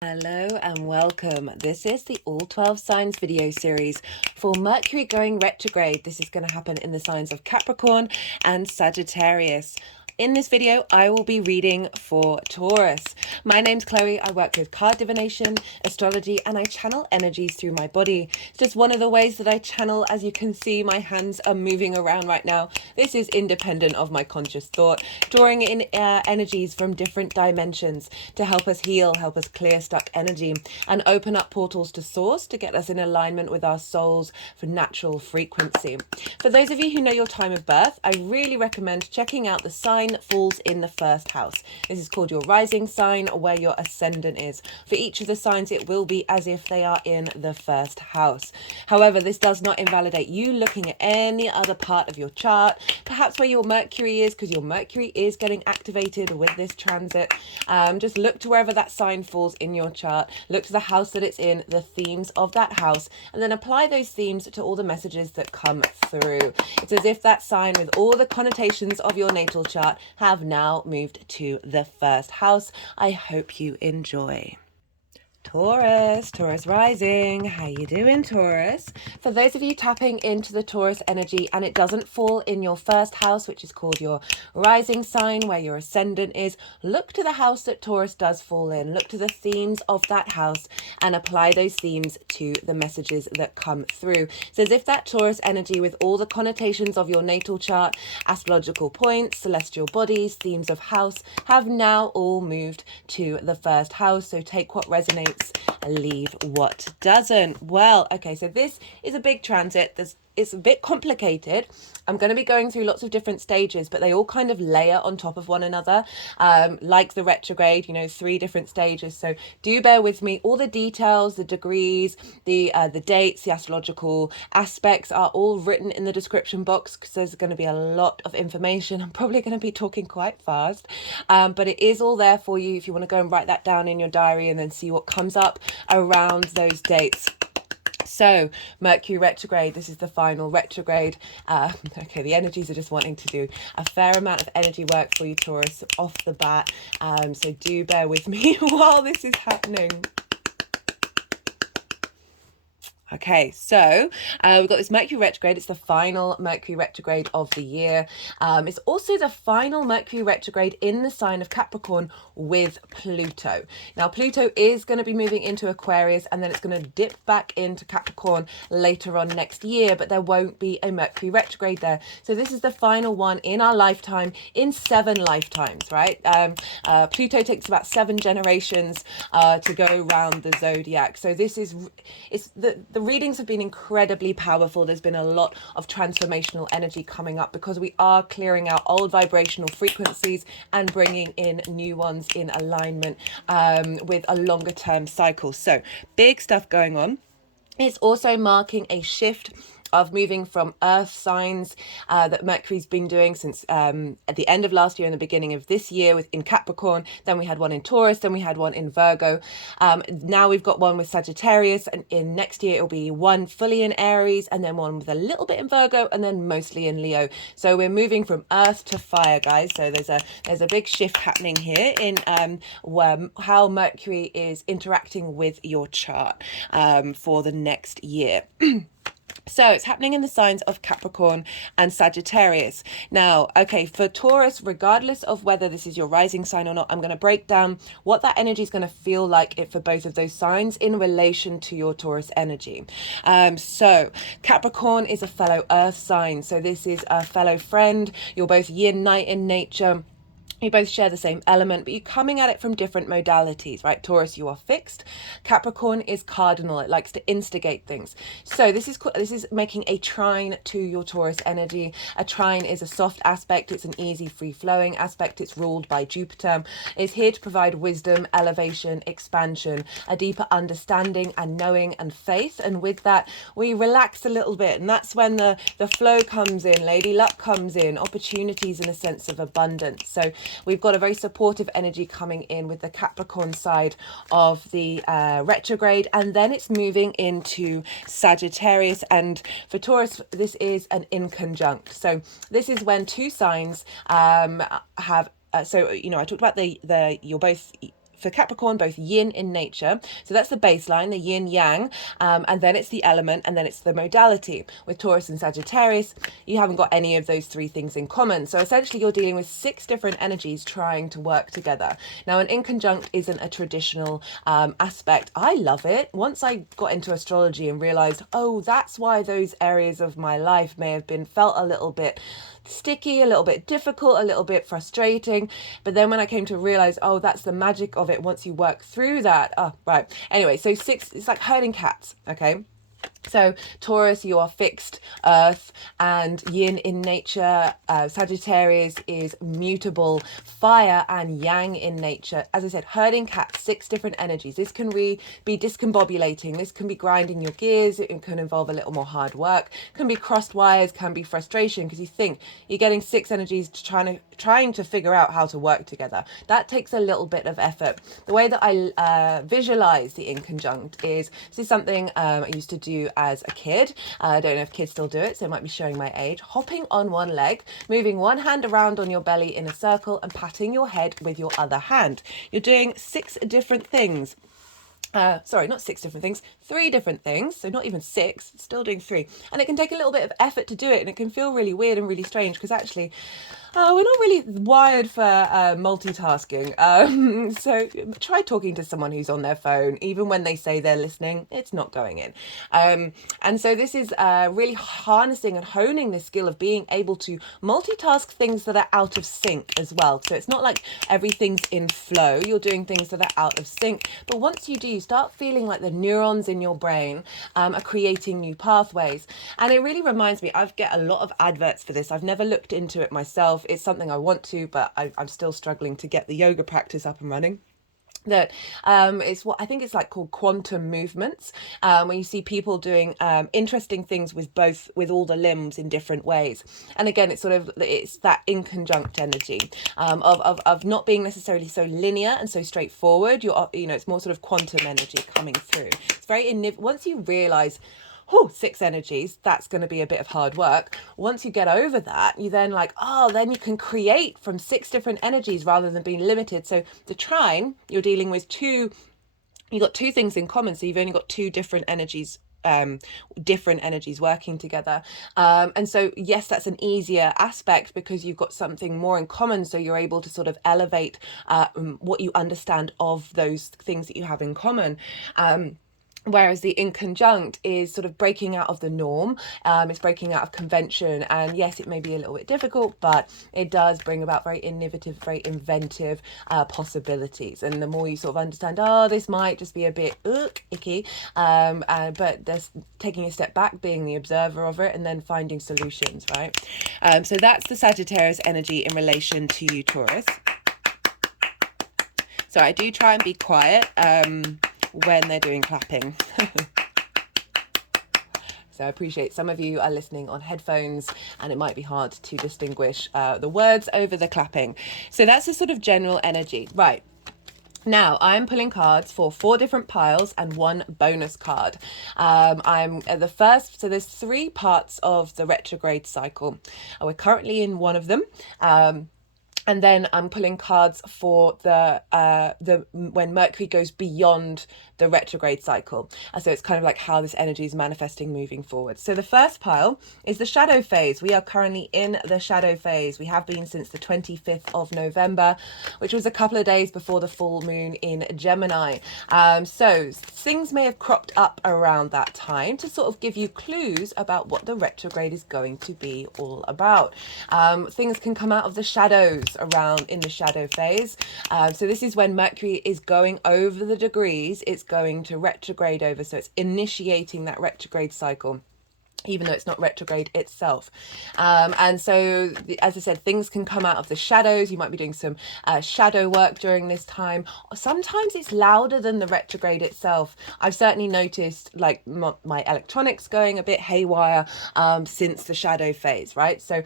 Hello and welcome. This is the All 12 Signs video series for Mercury going retrograde. This is going to happen in the signs of Capricorn and Sagittarius. In this video, I will be reading for Taurus. My name's Chloe. I work with card divination, astrology, and I channel energies through my body. It's just one of the ways that I channel. As you can see, my hands are moving around right now. This is independent of my conscious thought, drawing in energies from different dimensions to help us heal, help us clear stuck energy, and open up portals to source to get us in alignment with our souls for natural frequency. For those of you who know your time of birth, I really recommend checking out the sign that falls in the first house. This is called your rising sign, where your ascendant is. For each of the signs, it will be as if they are in the first house. However, this does not invalidate you looking at any other part of your chart, perhaps where your Mercury is, because your Mercury is getting activated with this transit. Just look to wherever that sign falls in your chart, look to the house that it's in, the themes of that house, and then apply those themes to all the messages that come through. It's as if that sign, with all the connotations of your natal chart, have now moved to the first house. I hope you enjoy. Taurus rising. How you doing, Taurus? For those of you tapping into the Taurus energy and it doesn't fall in your first house, which is called your rising sign, where your ascendant is, look to the house that Taurus does fall in. Look to the themes of that house and apply those themes to the messages that come through. It's as if that Taurus energy, with all the connotations of your natal chart, astrological points, celestial bodies, themes of house, have now all moved to the first house. So take what resonates, leave what doesn't. Well, okay, so this is a big transit. It's a bit complicated. I'm going to be going through lots of different stages, but they all kind of layer on top of one another, like the retrograde, 3 different stages. So do bear with me. All the details, the degrees, the dates, the astrological aspects are all written in the description box, because there's going to be a lot of information. I'm probably going to be talking quite fast, but it is all there for you if you want to go and write that down in your diary and then see what comes up around those dates. So Mercury retrograde, this is the final retrograde. Okay, the energies are just wanting to do a fair amount of energy work for you, Taurus, off the bat. So do bear with me while this is happening. Okay, so we've got this Mercury retrograde. It's the final Mercury retrograde of the year. It's also the final Mercury retrograde in the sign of Capricorn with Pluto. Now, Pluto is going to be moving into Aquarius, and then it's going to dip back into Capricorn later on next year, but there won't be a Mercury retrograde there. So this is the final one in our lifetime, in 7 lifetimes, right? Pluto takes about 7 generations to go around the zodiac. So this is, the readings have been incredibly powerful. There's been a lot of transformational energy coming up because we are clearing out old vibrational frequencies and bringing in new ones in alignment with a longer term cycle. So big stuff going on. It's also marking a shift of moving from earth signs that Mercury's been doing since at the end of last year and the beginning of this year in Capricorn. Then we had one in Taurus, then we had one in Virgo. Now we've got one with Sagittarius, and in next year it'll be one fully in Aries, and then one with a little bit in Virgo, and then mostly in Leo. So we're moving from earth to fire, guys. So there's a big shift happening here in how Mercury is interacting with your chart for the next year. So it's happening in the signs of Capricorn and Sagittarius. Now, okay, for Taurus, regardless of whether this is your rising sign or not, I'm going to break down what that energy is going to feel like for both of those signs in relation to your Taurus energy. So Capricorn is a fellow earth sign. So this is a fellow friend. You're both yin, night in nature. You both share the same element, but you're coming at it from different modalities, right? Taurus, you are fixed. Capricorn is cardinal. It likes to instigate things. So this is making a trine to your Taurus energy. A trine is a soft aspect. It's an easy, free-flowing aspect. It's ruled by Jupiter. It's here to provide wisdom, elevation, expansion, a deeper understanding and knowing and faith. And with that, we relax a little bit. And that's when the flow comes in, Lady Luck comes in, opportunities and a sense of abundance. So we've got a very supportive energy coming in with the Capricorn side of the retrograde, and then it's moving into Sagittarius. And for Taurus, this is an in conjunct. So this is when 2 signs have I talked about you're both for Capricorn, both yin in nature. So that's the baseline, the yin yang, and then it's the element, and then it's the modality. With Taurus and Sagittarius, you haven't got any of those three things in common. So essentially you're dealing with 6 different energies trying to work together. Now, an inconjunct isn't a traditional aspect. I love it. Once I got into astrology and realized, oh, that's why those areas of my life may have been felt a little bit sticky, a little bit difficult, a little bit frustrating. But then when I came to realize, oh, that's the magic of it once you work through that. Oh, right. Anyway, so 6, it's like herding cats, okay? So Taurus, you are fixed earth and yin in nature. Sagittarius is mutable fire and yang in nature. As I said, herding cats, 6 different energies. This can be discombobulating. This can be grinding your gears. It can involve a little more hard work. Can be crossed wires, can be frustration, because you think you're getting 6 energies trying to figure out how to work together. That takes a little bit of effort. The way that I visualize the inconjunct is, this is something I used to do as a kid. I don't know if kids still do it, so it might be showing my age. Hopping on one leg, moving one hand around on your belly in a circle, and patting your head with your other hand. You're doing 6 different things. Sorry, not 6 different things, 3 different things. So not even 6, still doing 3. And it can take a little bit of effort to do it, and it can feel really weird and really strange, because actually we're not really wired for multitasking. So try talking to someone who's on their phone. Even when they say they're listening, it's not going in. And so this is really harnessing and honing the skill of being able to multitask things that are out of sync as well. So it's not like everything's in flow. You're doing things that are out of sync. But once you do, you start feeling like the neurons in your brain are creating new pathways. And it really reminds me, I get a lot of adverts for this. I've never looked into it myself. It's something I want to, but I'm still struggling to get the yoga practice up and running. That it's what I think it's like called quantum movements, where you see people doing interesting things with all the limbs in different ways. And again, it's that inconjunct energy of not being necessarily so linear and so straightforward. It's more sort of quantum energy coming through. It's very once you realize, 6 energies, that's going to be a bit of hard work. Once you get over that, you then then you can create from 6 different energies rather than being limited. So the trine, you're dealing with you've got 2 things in common. So you've only got 2 different energies working together. And so, yes, that's an easier aspect because you've got something more in common. So you're able to sort of elevate what you understand of those things that you have in common. Whereas the inconjunct is sort of breaking out of the norm. It's breaking out of convention. And yes, it may be a little bit difficult, but it does bring about very innovative, very inventive possibilities. And the more you sort of understand, this might just be a bit icky, but there's taking a step back, being the observer of it, and then finding solutions, right? So that's the Sagittarius energy in relation to you, Taurus. So I do try and be quiet when they're doing clapping. So I appreciate some of you are listening on headphones and it might be hard to distinguish the words over the clapping. So that's the sort of general energy. Right. Now I'm pulling cards for 4 different piles and 1 bonus card. I'm the first, so there's 3 parts of the retrograde cycle. We're currently in one of them. And then I'm pulling cards for the when Mercury goes beyond the retrograde cycle. So it's kind of like how this energy is manifesting moving forward. So the first pile is the shadow phase. We are currently in the shadow phase. We have been since the 25th of November, which was a couple of days before the full moon in Gemini. So things may have cropped up around that time to sort of give you clues about what the retrograde is going to be all about. Things can come out of the shadows around in the shadow phase. So this is when Mercury is going over the degrees. It's going to retrograde over, so it's initiating that retrograde cycle, even though it's not retrograde itself. And so, as I said, things can come out of the shadows. You might be doing some shadow work during this time. Sometimes it's louder than the retrograde itself. I've certainly noticed like my electronics going a bit haywire since the shadow phase, right? So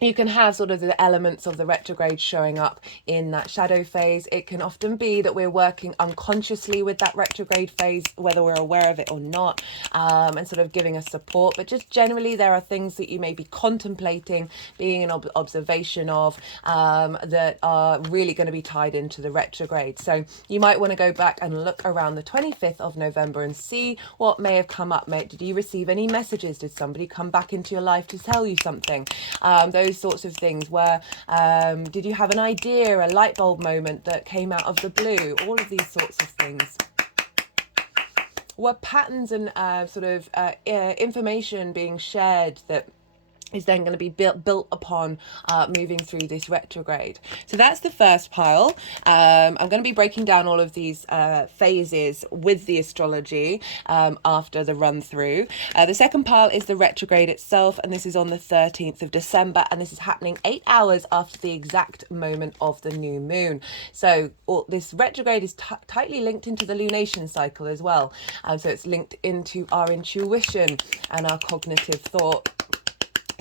you can have sort of the elements of the retrograde showing up in that shadow phase. It can often be that we're working unconsciously with that retrograde phase, whether we're aware of it or not, and sort of giving us support. But just generally, there are things that you may be contemplating, being an observation of, that are really going to be tied into the retrograde. So you might want to go back and look around the 25th of November and see what may have come up. Did you receive any messages? Did somebody come back into your life to tell you something? Those sorts of things. Where did you have an idea, a light bulb moment that came out of the blue? All of these sorts of things. Were patterns and information being shared that is then going to be built upon moving through this retrograde. So that's the first pile. I'm going to be breaking down all of these phases with the astrology after the run through. The second pile is the retrograde itself, and this is on the 13th of December, and this is happening 8 hours after the exact moment of the new moon. So this retrograde is tightly linked into the lunation cycle as well. So it's linked into our intuition and our cognitive thought.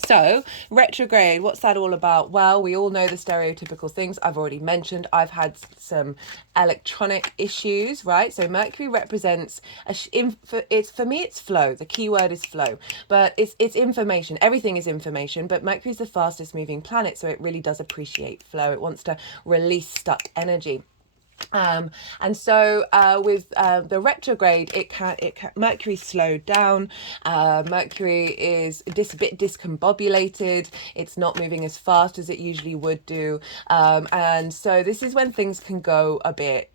So retrograde, what's that all about? Well, we all know the stereotypical things I've already mentioned. I've had some electronic issues, right? So Mercury represents for me it's flow. The key word is flow, but it's information. Everything is information, but Mercury is the fastest moving planet, so it really does appreciate flow. It wants to release stuck energy. And so with the retrograde, Mercury slowed down. Mercury is a bit discombobulated. It's not moving as fast as it usually would do. And so this is when things can go a bit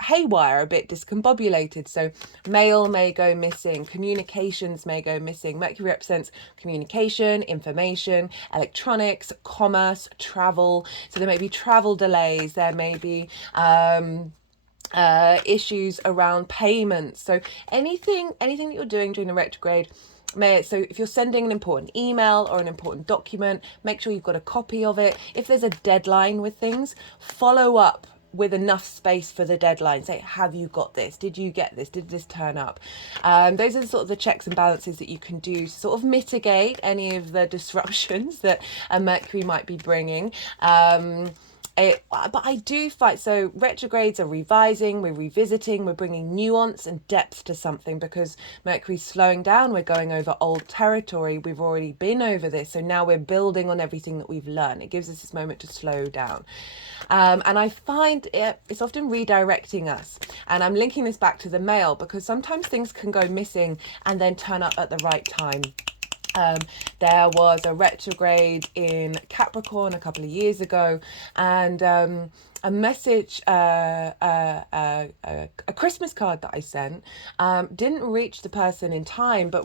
haywire, a bit discombobulated. So mail may go missing, communications may go missing. Mercury represents communication, information, electronics, commerce, travel. So there may be travel delays, there may be issues around payments. So anything that you're doing during the retrograde, so if you're sending an important email or an important document, make sure you've got a copy of it. If there's a deadline with things, follow up with enough space for the deadline. Say, have you got this? Did you get this? Did this turn up? Those are the checks and balances that you can do to sort of mitigate any of the disruptions that Mercury might be bringing. But I do find, so retrogrades are revising, we're revisiting, we're bringing nuance and depth to something because Mercury's slowing down, we're going over old territory, we've already been over this, so now we're building on everything that we've learned. It gives us this moment to slow down. And I find it's often redirecting us. And I'm linking this back to the male because sometimes things can go missing and then turn up at the right time. There was a retrograde in Capricorn a couple of years ago, and a message, a Christmas card that I sent didn't reach the person in time, but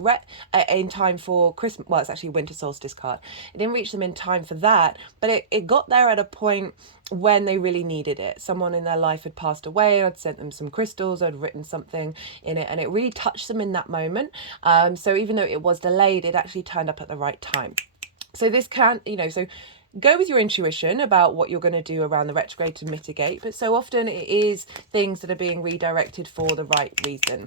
in time for Christmas. Well, it's actually a winter solstice card. It didn't reach them in time for that, but it got there at a point when they really needed it. Someone in their life had passed away. I'd sent them some crystals. I'd written something in it, and it really touched them in that moment. So even though it was delayed, it actually turned up at the right time. So this can, so go with your intuition about what you're going to do around the retrograde to mitigate. But so often it is things that are being redirected for the right reason.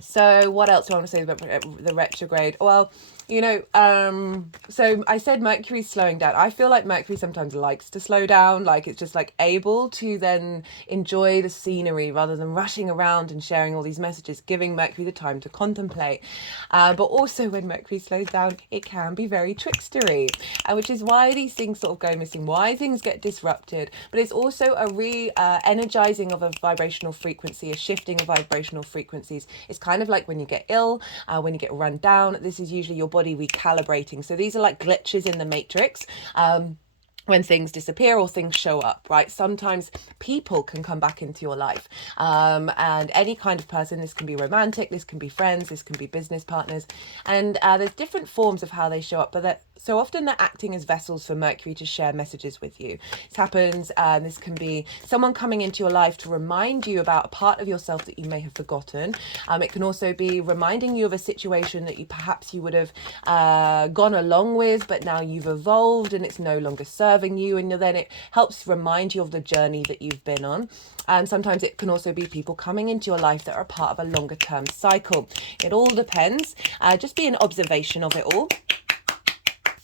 So what else do I want to say about the retrograde? Well, so I said Mercury's slowing down. I feel like Mercury sometimes likes to slow down, like it's just like able to then enjoy the scenery rather than rushing around and sharing all these messages, giving Mercury the time to contemplate. But also when Mercury slows down, it can be very trickstery, which is why these things sort of go missing, why things get disrupted. But it's also a energizing of a vibrational frequency, a shifting of vibrational frequencies. It's kind of like when you get ill, when you get run down. This is usually your body recalibrating. So these are like glitches in the matrix. When things disappear or things show up, right? Sometimes people can come back into your life, and any kind of person. This can be romantic, this can be friends, this can be business partners, and there's different forms of how they show up, but so often they're acting as vessels for Mercury to share messages with you. This happens, this can be someone coming into your life to remind you about a part of yourself that you may have forgotten. It can also be reminding you of a situation that perhaps you would have gone along with, but now you've evolved and it's no longer serving you, and then it helps remind you of the journey that you've been on. And sometimes it can also be people coming into your life that are a part of a longer term cycle. It all depends. Just be an observation of it all.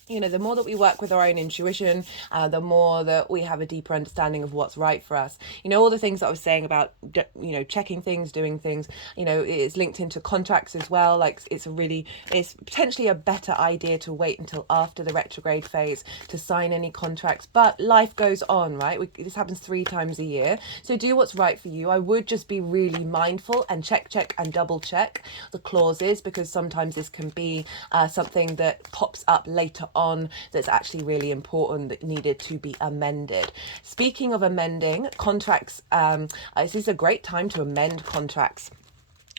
you know, the more that we work with our own intuition, the more that we have a deeper understanding of what's right for us. You know, all the things that I was saying about, you know, checking things, doing things, you know, it's linked into contracts as well. Like it's potentially a better idea to wait until after the retrograde phase to sign any contracts. But life goes on, right? This happens 3 times a year. So do what's right for you. I would just be really mindful and check and double check the clauses, because sometimes this can be something that pops up later on that's actually really important, that needed to be amended. Speaking of amending contracts, this is a great time to amend contracts,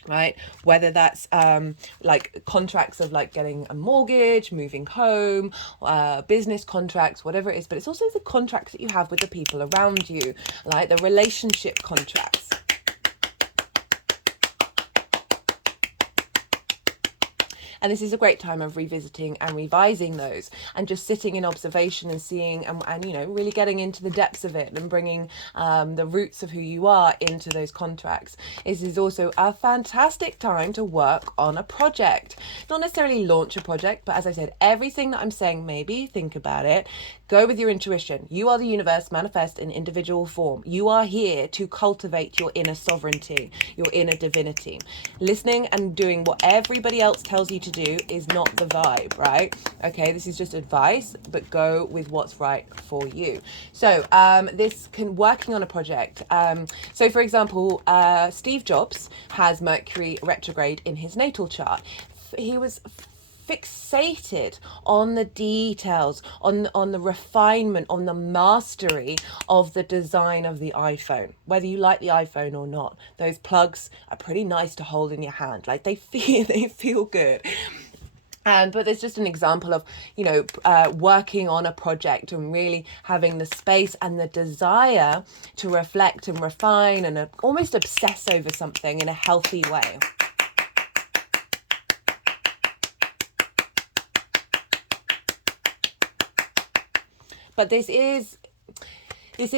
right? Whether that's like contracts of like getting a mortgage, moving home, business contracts, whatever it is, but it's also the contracts that you have with the people around you, like the relationship contracts. And this is a great time of revisiting and revising those, and just sitting in observation and seeing and you know, really getting into the depths of it and bringing the roots of who you are into those contracts. This is also a fantastic time to work on a project. Not necessarily launch a project, but as I said, everything that I'm saying, maybe think about it. Go with your intuition. You are the universe manifest in individual form. You are here to cultivate your inner sovereignty, your inner divinity. Listening and doing what everybody else tells you to do is not the vibe, right? Okay, this is just advice, but go with what's right for you. So working on a project. So for example, Steve Jobs has Mercury retrograde in his natal chart. He was fixated on the details, on the refinement, on the mastery of the design of the iPhone. Whether you like the iPhone or not, those plugs are pretty nice to hold in your hand. Like they feel good. But there's just an example of, you know, working on a project and really having the space and the desire to reflect and refine and almost obsess over something in a healthy way. But this is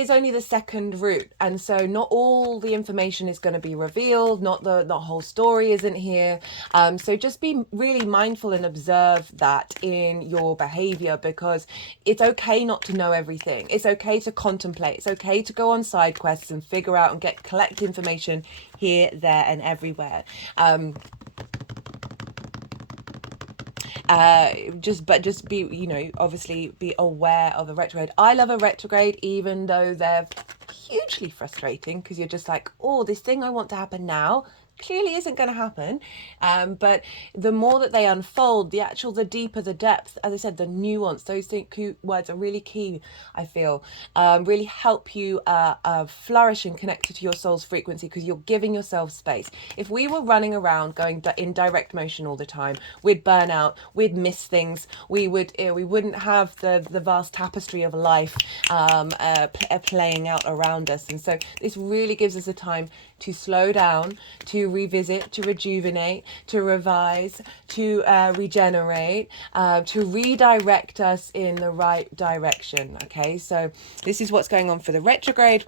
only the second route, and so not all the information is going to be revealed, not the whole story isn't here. So just be really mindful and observe that in your behavior, because it's okay not to know everything. It's okay to contemplate. It's okay to go on side quests and figure out and collect information here, there, and everywhere. Just be, you know, obviously be aware of a retrograde. I love a retrograde, even though they're hugely frustrating, because you're just like, oh, this thing I want to happen now clearly isn't going to happen. But the more that they unfold, the deeper the depth, as I said, the nuance, those words are really key, I feel, really help you flourish and connect to your soul's frequency, because you're giving yourself space. If we were running around going in direct motion all the time, we'd burn out, we'd miss things, we wouldn't have the vast tapestry of life playing out around us. And so this really gives us a time to slow down, to revisit, to rejuvenate, to revise, to regenerate, to redirect us in the right direction. Okay, so this is what's going on for the retrograde.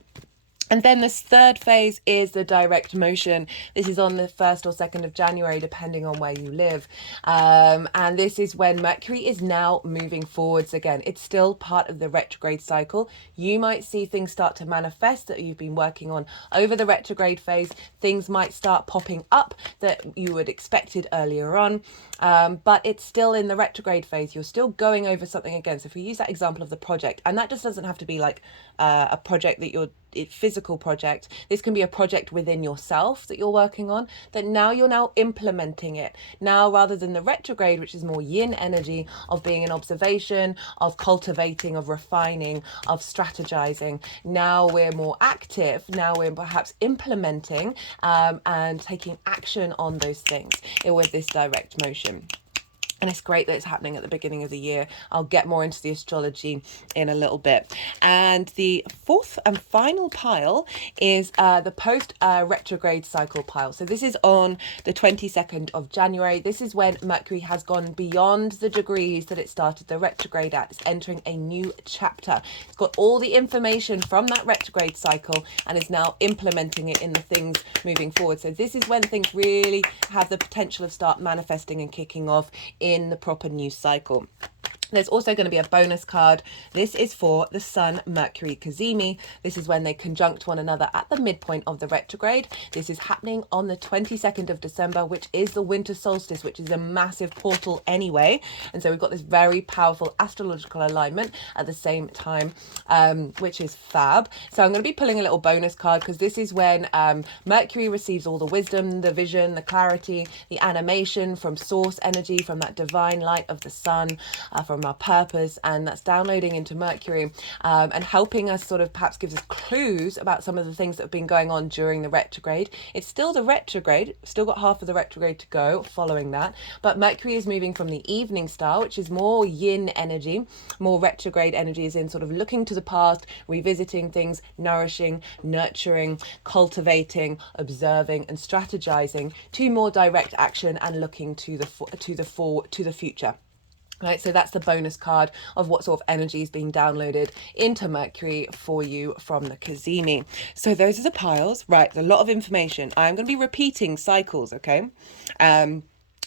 And then this third phase is the direct motion. This is on the 1st or 2nd of January, depending on where you live. And this is when Mercury is now moving forwards again. It's still part of the retrograde cycle. You might see things start to manifest that you've been working on over the retrograde phase. Things might start popping up that you had expected earlier on. But it's still in the retrograde phase. You're still going over something again. So if we use that example of the project, and that just doesn't have to be like a project that physical project. This can be a project within yourself that you're working on, that you're now implementing it. Now, rather than the retrograde, which is more yin energy of being in observation, of cultivating, of refining, of strategizing, now we're more active. Now we're perhaps implementing and taking action on those things with this direct motion. And it's great that it's happening at the beginning of the year. I'll get more into the astrology in a little bit. And the fourth and final pile is the post-retrograde cycle pile. So this is on the 22nd of January. This is when Mercury has gone beyond the degrees that it started the retrograde at. It's entering a new chapter. It's got all the information from that retrograde cycle and is now implementing it in the things moving forward. So this is when things really have the potential of start manifesting and kicking off in the proper new cycle. There's also going to be a bonus card. This is for the Sun Mercury cazimi. This is when they conjunct one another at the midpoint of the retrograde. This is happening on the 22nd of December, which is the winter solstice, which is a massive portal anyway. And so we've got this very powerful astrological alignment at the same time, which is fab. So I'm going to be pulling a little bonus card because this is when Mercury receives all the wisdom, the vision, the clarity, the animation from source energy, from that divine light of the sun, from our purpose, and that's downloading into Mercury and helping us sort of perhaps gives us clues about some of the things that have been going on during the retrograde. It's still the retrograde, still got half of the retrograde to go following that, but Mercury is moving from the evening star, which is more yin energy, more retrograde energy is in sort of looking to the past, revisiting things, nourishing, nurturing, cultivating, observing and strategizing, to more direct action and looking to the future. Right, so that's the bonus card of what sort of energy is being downloaded into Mercury for you from the cazimi. So those are the piles. Right, there's a lot of information. I'm going to be repeating cycles, okay?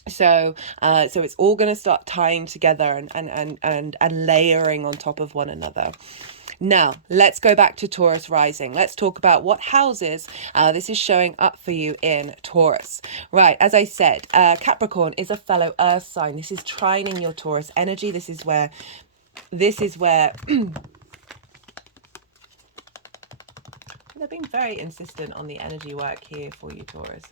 So it's all going to start tying together and layering on top of one another. Now, let's go back to Taurus rising. Let's talk about what houses this is showing up for you in Taurus. Right, as I said, Capricorn is a fellow earth sign. This is trining your Taurus energy. This is where they're being very insistent on the energy work here for you, Taurus.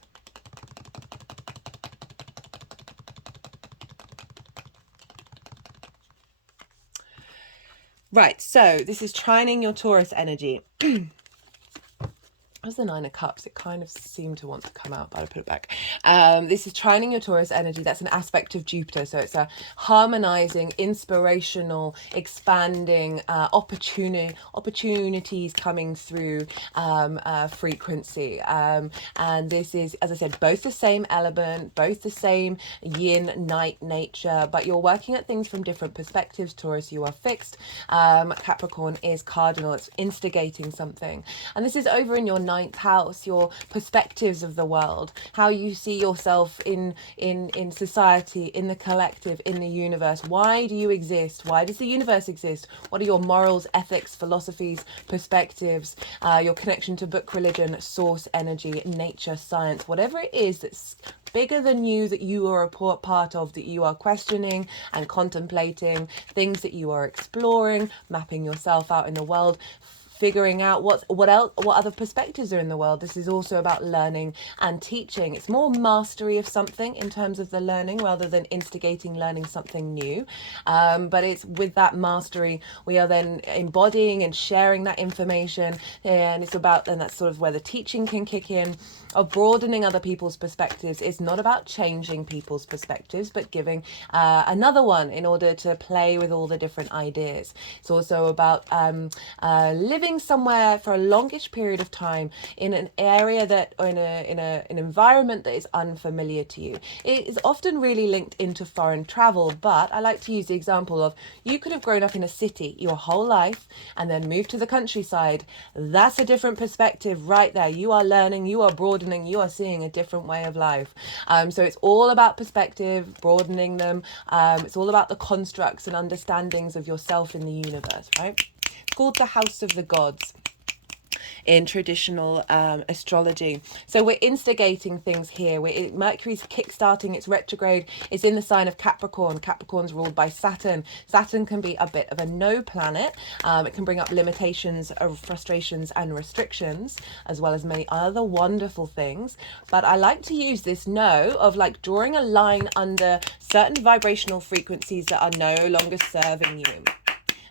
Right, so this is trining your Taurus energy. As the Nine of Cups, it kind of seemed to want to come out, but I'll put it back. This is trining your Taurus energy. That's an aspect of Jupiter. So it's a harmonizing, inspirational, expanding, opportunities coming through frequency. And this is, as I said, both the same element, both the same yin, night nature, but you're working at things from different perspectives. Taurus, you are fixed. Capricorn is cardinal. It's instigating something. And this is over in your ninth house, your perspectives of the world, how you see yourself in society, in the collective, in the universe. Why do you exist? Why does the universe exist? What are your morals, ethics, philosophies, perspectives, your connection to book, religion, source energy, nature, science, whatever it is that's bigger than you, that you are a part of, that you are questioning and contemplating, things that you are exploring, mapping yourself out in the world, figuring out what other perspectives are in the world. This is also about learning and teaching. It's more mastery of something in terms of the learning rather than instigating learning something new. But it's with that mastery, we are then embodying and sharing that information. And it's about, and that's sort of where the teaching can kick in, of broadening other people's perspectives. It's not about changing people's perspectives, but giving another one in order to play with all the different ideas. It's also about living somewhere for a longish period of time in an area that, or in an environment that is unfamiliar to you. It is often really linked into foreign travel, but I like to use the example of, you could have grown up in a city your whole life and then moved to the countryside. That's a different perspective right there. You are learning, you are broadening, you are seeing a different way of life. So it's all about perspective, broadening them. It's all about the constructs and understandings of yourself in the universe, right? It's called the House of the Gods in traditional astrology. So we're instigating things here. Mercury's kickstarting its retrograde. It's in the sign of Capricorn. Capricorn's ruled by Saturn. Saturn can be a bit of a no planet. It can bring up limitations, frustrations and restrictions, as well as many other wonderful things. But I like to use this no of like drawing a line under certain vibrational frequencies that are no longer serving you.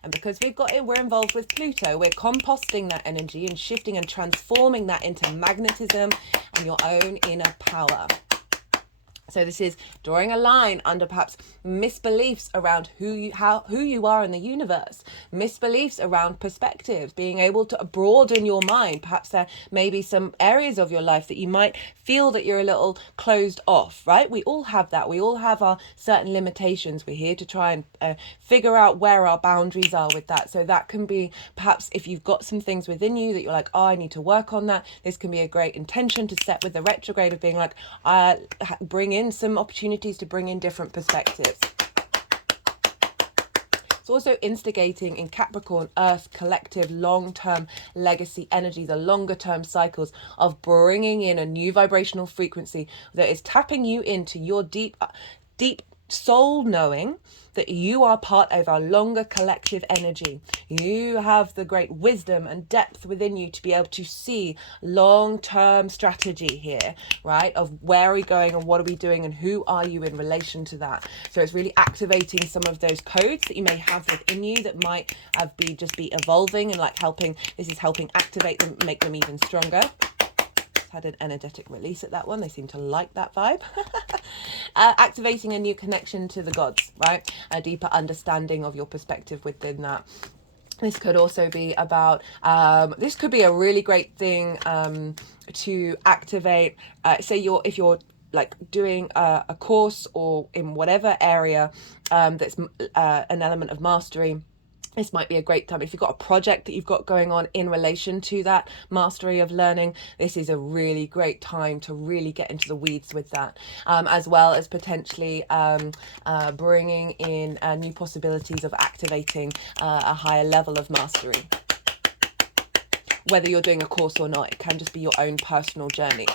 And because we're involved with Pluto, we're composting that energy and shifting and transforming that into magnetism and your own inner power. So this is drawing a line under perhaps misbeliefs around who you are in the universe, misbeliefs around perspectives, being able to broaden your mind. Perhaps there may be some areas of your life that you might feel that you're a little closed off, right? We all have that. We all have our certain limitations. We're here to try and figure out where our boundaries are with that. So that can be perhaps if you've got some things within you that you're like, oh, I need to work on that. This can be a great intention to set with the retrograde of being like, bring in some opportunities to bring in different perspectives. It's also instigating in Capricorn, Earth, collective, long-term legacy energy, the longer-term cycles of bringing in a new vibrational frequency that is tapping you into your deep soul knowing that you are part of a longer collective energy. You have the great wisdom and depth within you to be able to see long-term strategy here, right? Of where are we going and what are we doing and who are you in relation to that. So it's really activating some of those codes that you may have within you that might just be evolving and like helping. This is helping activate them, make them even stronger. Had an energetic release at that one. They seem to like that vibe. Activating a new connection to the gods, right? A deeper understanding of your perspective within that. This could also be about, this could be a really great thing to activate, say if you're like doing a course or in whatever area that's an element of mastery. This might be a great time if you've got a project that you've got going on in relation to that mastery of learning. This is a really great time to really get into the weeds with that, as well as potentially bringing in new possibilities of activating a higher level of mastery. Whether you're doing a course or not, it can just be your own personal journey.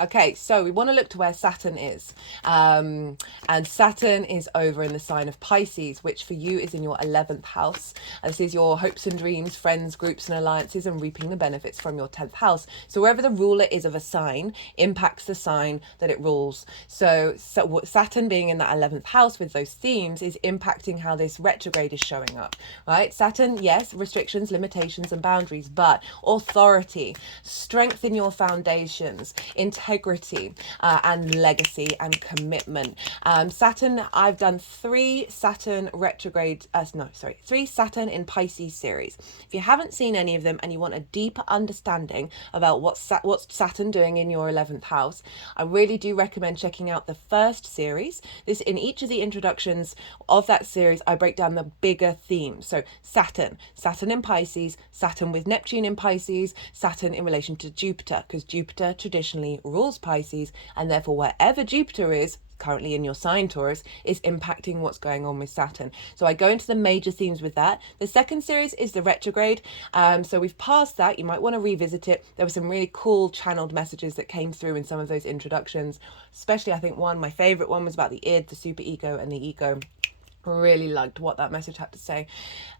Okay, so we want to look to where Saturn is. And Saturn is over in the sign of Pisces, which for you is in your 11th house. This is your hopes and dreams, friends, groups and alliances, and reaping the benefits from your 10th house. So wherever the ruler is of a sign impacts the sign that it rules. So Saturn being in that 11th house with those themes is impacting how this retrograde is showing up, right? Saturn, yes, restrictions, limitations and boundaries, but authority, strength in your foundations, integrity and legacy and commitment. Saturn, I've done three Saturn in Pisces series. If you haven't seen any of them and you want a deeper understanding about what's Saturn doing in your 11th house, I really do recommend checking out the first series. In each of the introductions of that series, I break down the bigger themes. So Saturn in Pisces, Saturn with Neptune in Pisces, Saturn in relation to Jupiter, because Jupiter traditionally rules Pisces, and therefore wherever Jupiter is currently in your sign, Taurus, is impacting what's going on with Saturn. So I go into the major themes with that. The second series is the retrograde. So we've passed that. You might want to revisit it. There were some really cool channeled messages that came through in some of those introductions, especially I think my favorite one was about the id, the superego and the ego. Really liked what that message had to say.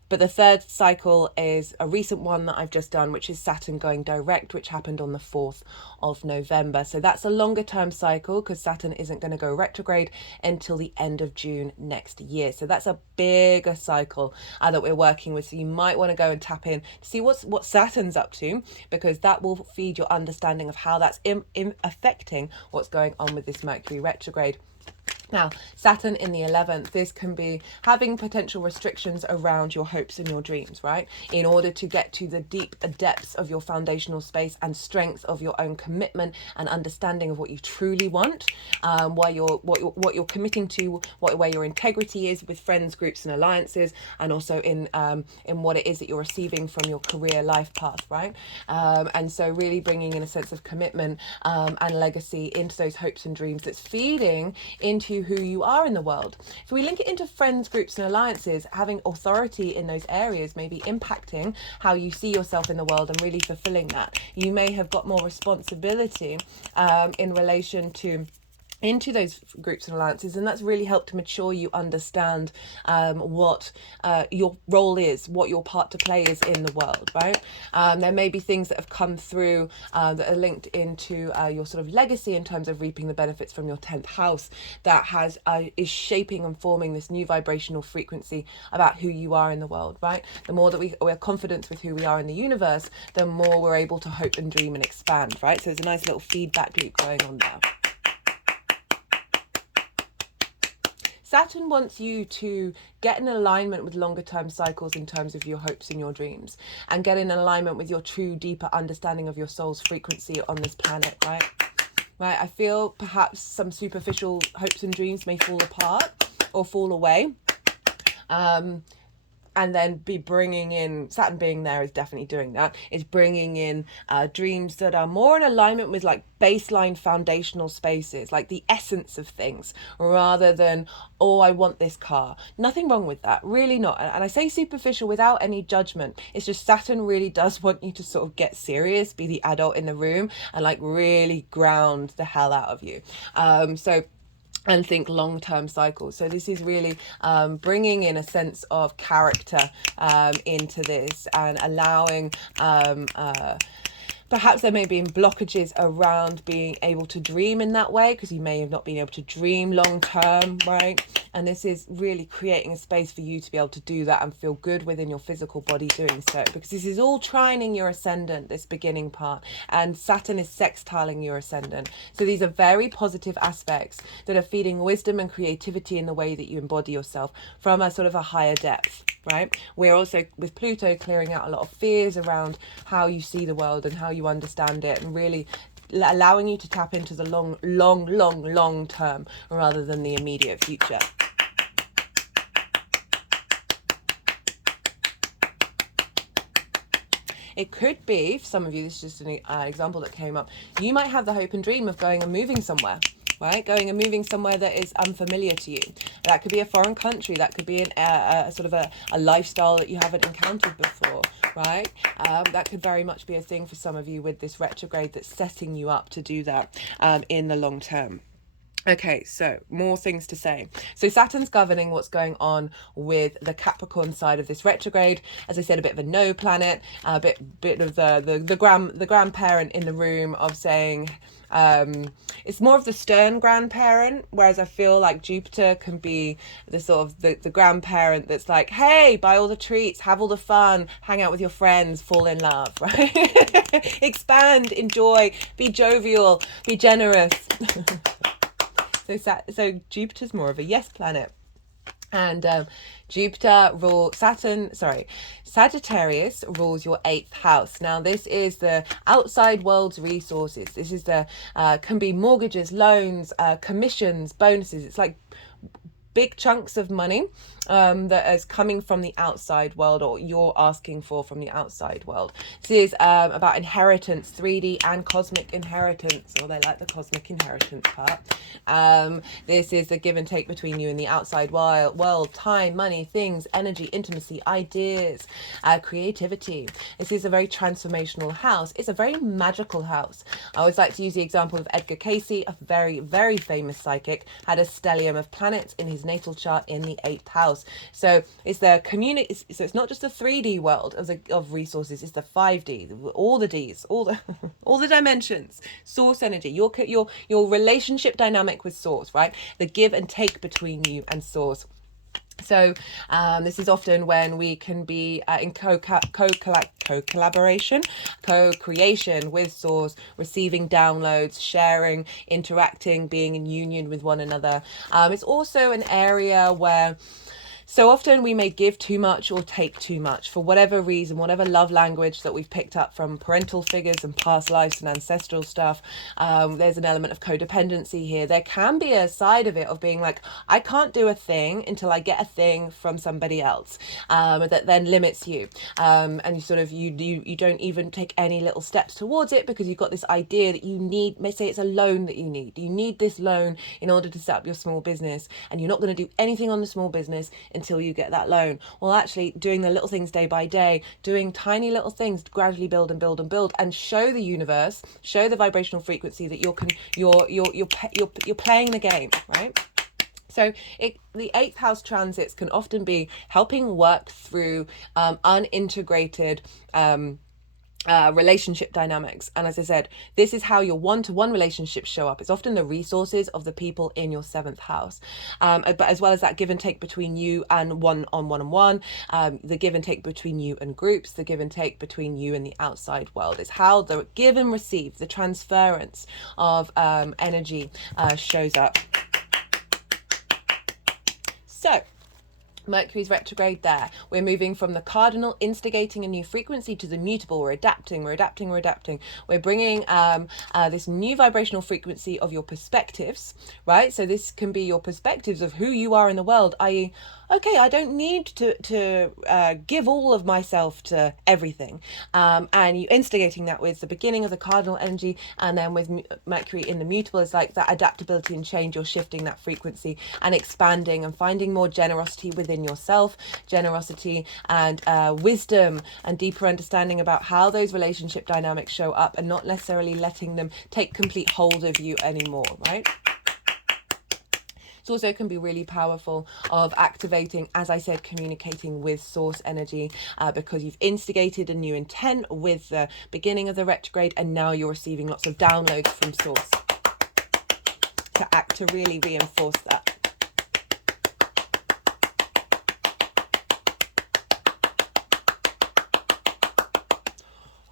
But the third cycle is a recent one that I've just done, which is Saturn going direct, which happened on the 4th of November. So that's a longer term cycle because Saturn isn't going to go retrograde until the end of June next year. So that's a bigger cycle that we're working with. So you might want to go and tap in to see what Saturn's up to, because that will feed your understanding of how that's affecting what's going on with this Mercury retrograde. Now, Saturn in the 11th, this can be having potential restrictions around your hopes and your dreams, right? In order to get to the deep depths of your foundational space and strength of your own commitment and understanding of what you truly want, what you're committing to, where your integrity is with friends, groups and alliances, and also in what it is that you're receiving from your career life path, right? And so really bringing in a sense of commitment and legacy into those hopes and dreams that's feeding into who you are in the world. If we link it into friends, groups and alliances, having authority in those areas may be impacting how you see yourself in the world and really fulfilling that. You may have got more responsibility in relation to into those groups and alliances, and that's really helped to mature you understand what your role is, what your part to play is in the world, right? There may be things that have come through that are linked into your sort of legacy in terms of reaping the benefits from your 10th house that is shaping and forming this new vibrational frequency about who you are in the world, right? The more that we're confident with who we are in the universe, the more we're able to hope and dream and expand, right? So there's a nice little feedback loop going on there. Saturn wants you to get in alignment with longer term cycles in terms of your hopes and your dreams, and get in alignment with your true deeper understanding of your soul's frequency on this planet, right? Right. I feel perhaps some superficial hopes and dreams may fall apart or fall away. and then be bringing in, Saturn being there is definitely doing that, is bringing in dreams that are more in alignment with like baseline foundational spaces, like the essence of things, rather than, oh, I want this car. Nothing wrong with that, really not. And I say superficial without any judgment. It's just Saturn really does want you to sort of get serious, be the adult in the room, and like really ground the hell out of you. And think long-term cycles. So this is really bringing in a sense of character into this, and allowing perhaps there may be blockages around being able to dream in that way, because you may have not been able to dream long term, right? And this is really creating a space for you to be able to do that and feel good within your physical body doing so, because this is all trining your ascendant, this beginning part, and Saturn is sextiling your ascendant. So these are very positive aspects that are feeding wisdom and creativity in the way that you embody yourself from a sort of a higher depth, right? We're also, with Pluto, clearing out a lot of fears around how you see the world and how you understand it, and really allowing you to tap into the long term rather than the immediate future. It could be, for some of you, this is just an example that came up, you might have the hope and dream of going and moving somewhere, right? Going and moving somewhere that is unfamiliar to you. That could be a foreign country. That could be a sort of a lifestyle that you haven't encountered before, right? That could very much be a thing for some of you with this retrograde that's setting you up to do that in the long term. Okay, so more things to say. So Saturn's governing what's going on with the Capricorn side of this retrograde. As I said, a bit of a no planet, a bit of the grandparent in the room of saying, it's more of the stern grandparent, whereas I feel like Jupiter can be the sort of the grandparent that's like, hey, buy all the treats, have all the fun, hang out with your friends, fall in love, right? Expand, enjoy, be jovial, be generous. So Jupiter's more of a yes planet. And Sagittarius rules your 8th house. Now, this is the outside world's resources. This is the, can be mortgages, loans, commissions, bonuses. It's like big chunks of money that is coming from the outside world, or you're asking for from the outside world. This is about inheritance, 3D and cosmic inheritance, or they like the cosmic inheritance part. This is a give and take between you and the outside world, time, money, things, energy, intimacy, ideas, creativity. This is a very transformational house. It's a very magical house. I always like to use the example of Edgar Cayce, a very, very famous psychic, had a stellium of planets in his natal chart in the 8th house. So it's the community. So it's not just the 3D world of resources. It's the 5D, all the Ds, all the dimensions, source energy, your relationship dynamic with source, right? The give and take between you and source. So this is often when we can be in co-collaboration, co-creation with source, receiving downloads, sharing, interacting, being in union with one another. It's also an area where so often we may give too much or take too much for whatever reason, whatever love language that we've picked up from parental figures and past lives and ancestral stuff. There's an element of codependency here. There can be a side of it of being like, I can't do a thing until I get a thing from somebody else, that then limits you. And you sort of, you don't even take any little steps towards it because you've got this idea that you need, let's say it's a loan that you need this loan in order to set up your small business, and you're not going to do anything on the small business until you get that loan. Well, actually doing the little things day by day, doing tiny little things, gradually build and build and build, and show the universe, show the vibrational frequency that you're playing the game, right? So the 8th house transits can often be helping work through unintegrated relationship dynamics. And as I said, this is how your one-to-one relationships show up. It's often the resources of the people in your 7th house, but as well as that give and take between you and one-on-one, the give and take between you and groups, the give and take between you and the outside world. It's how the give and receive, the transference of energy shows up. So Mercury's retrograde there. We're moving from the cardinal, instigating a new frequency, to the mutable. We're adapting, we're adapting, we're adapting. We're bringing this new vibrational frequency of your perspectives, right? So this can be your perspectives of who you are in the world, i.e., okay, I don't need to give all of myself to everything. And you instigating that with the beginning of the cardinal energy, and then with Mercury in the mutable is like that adaptability and change. You're shifting that frequency and expanding and finding more generosity within yourself, generosity and wisdom and deeper understanding about how those relationship dynamics show up, and not necessarily letting them take complete hold of you anymore, right? It also can be really powerful of activating, as I said, communicating with source energy, because you've instigated a new intent with the beginning of the retrograde, and now you're receiving lots of downloads from source to really reinforce that.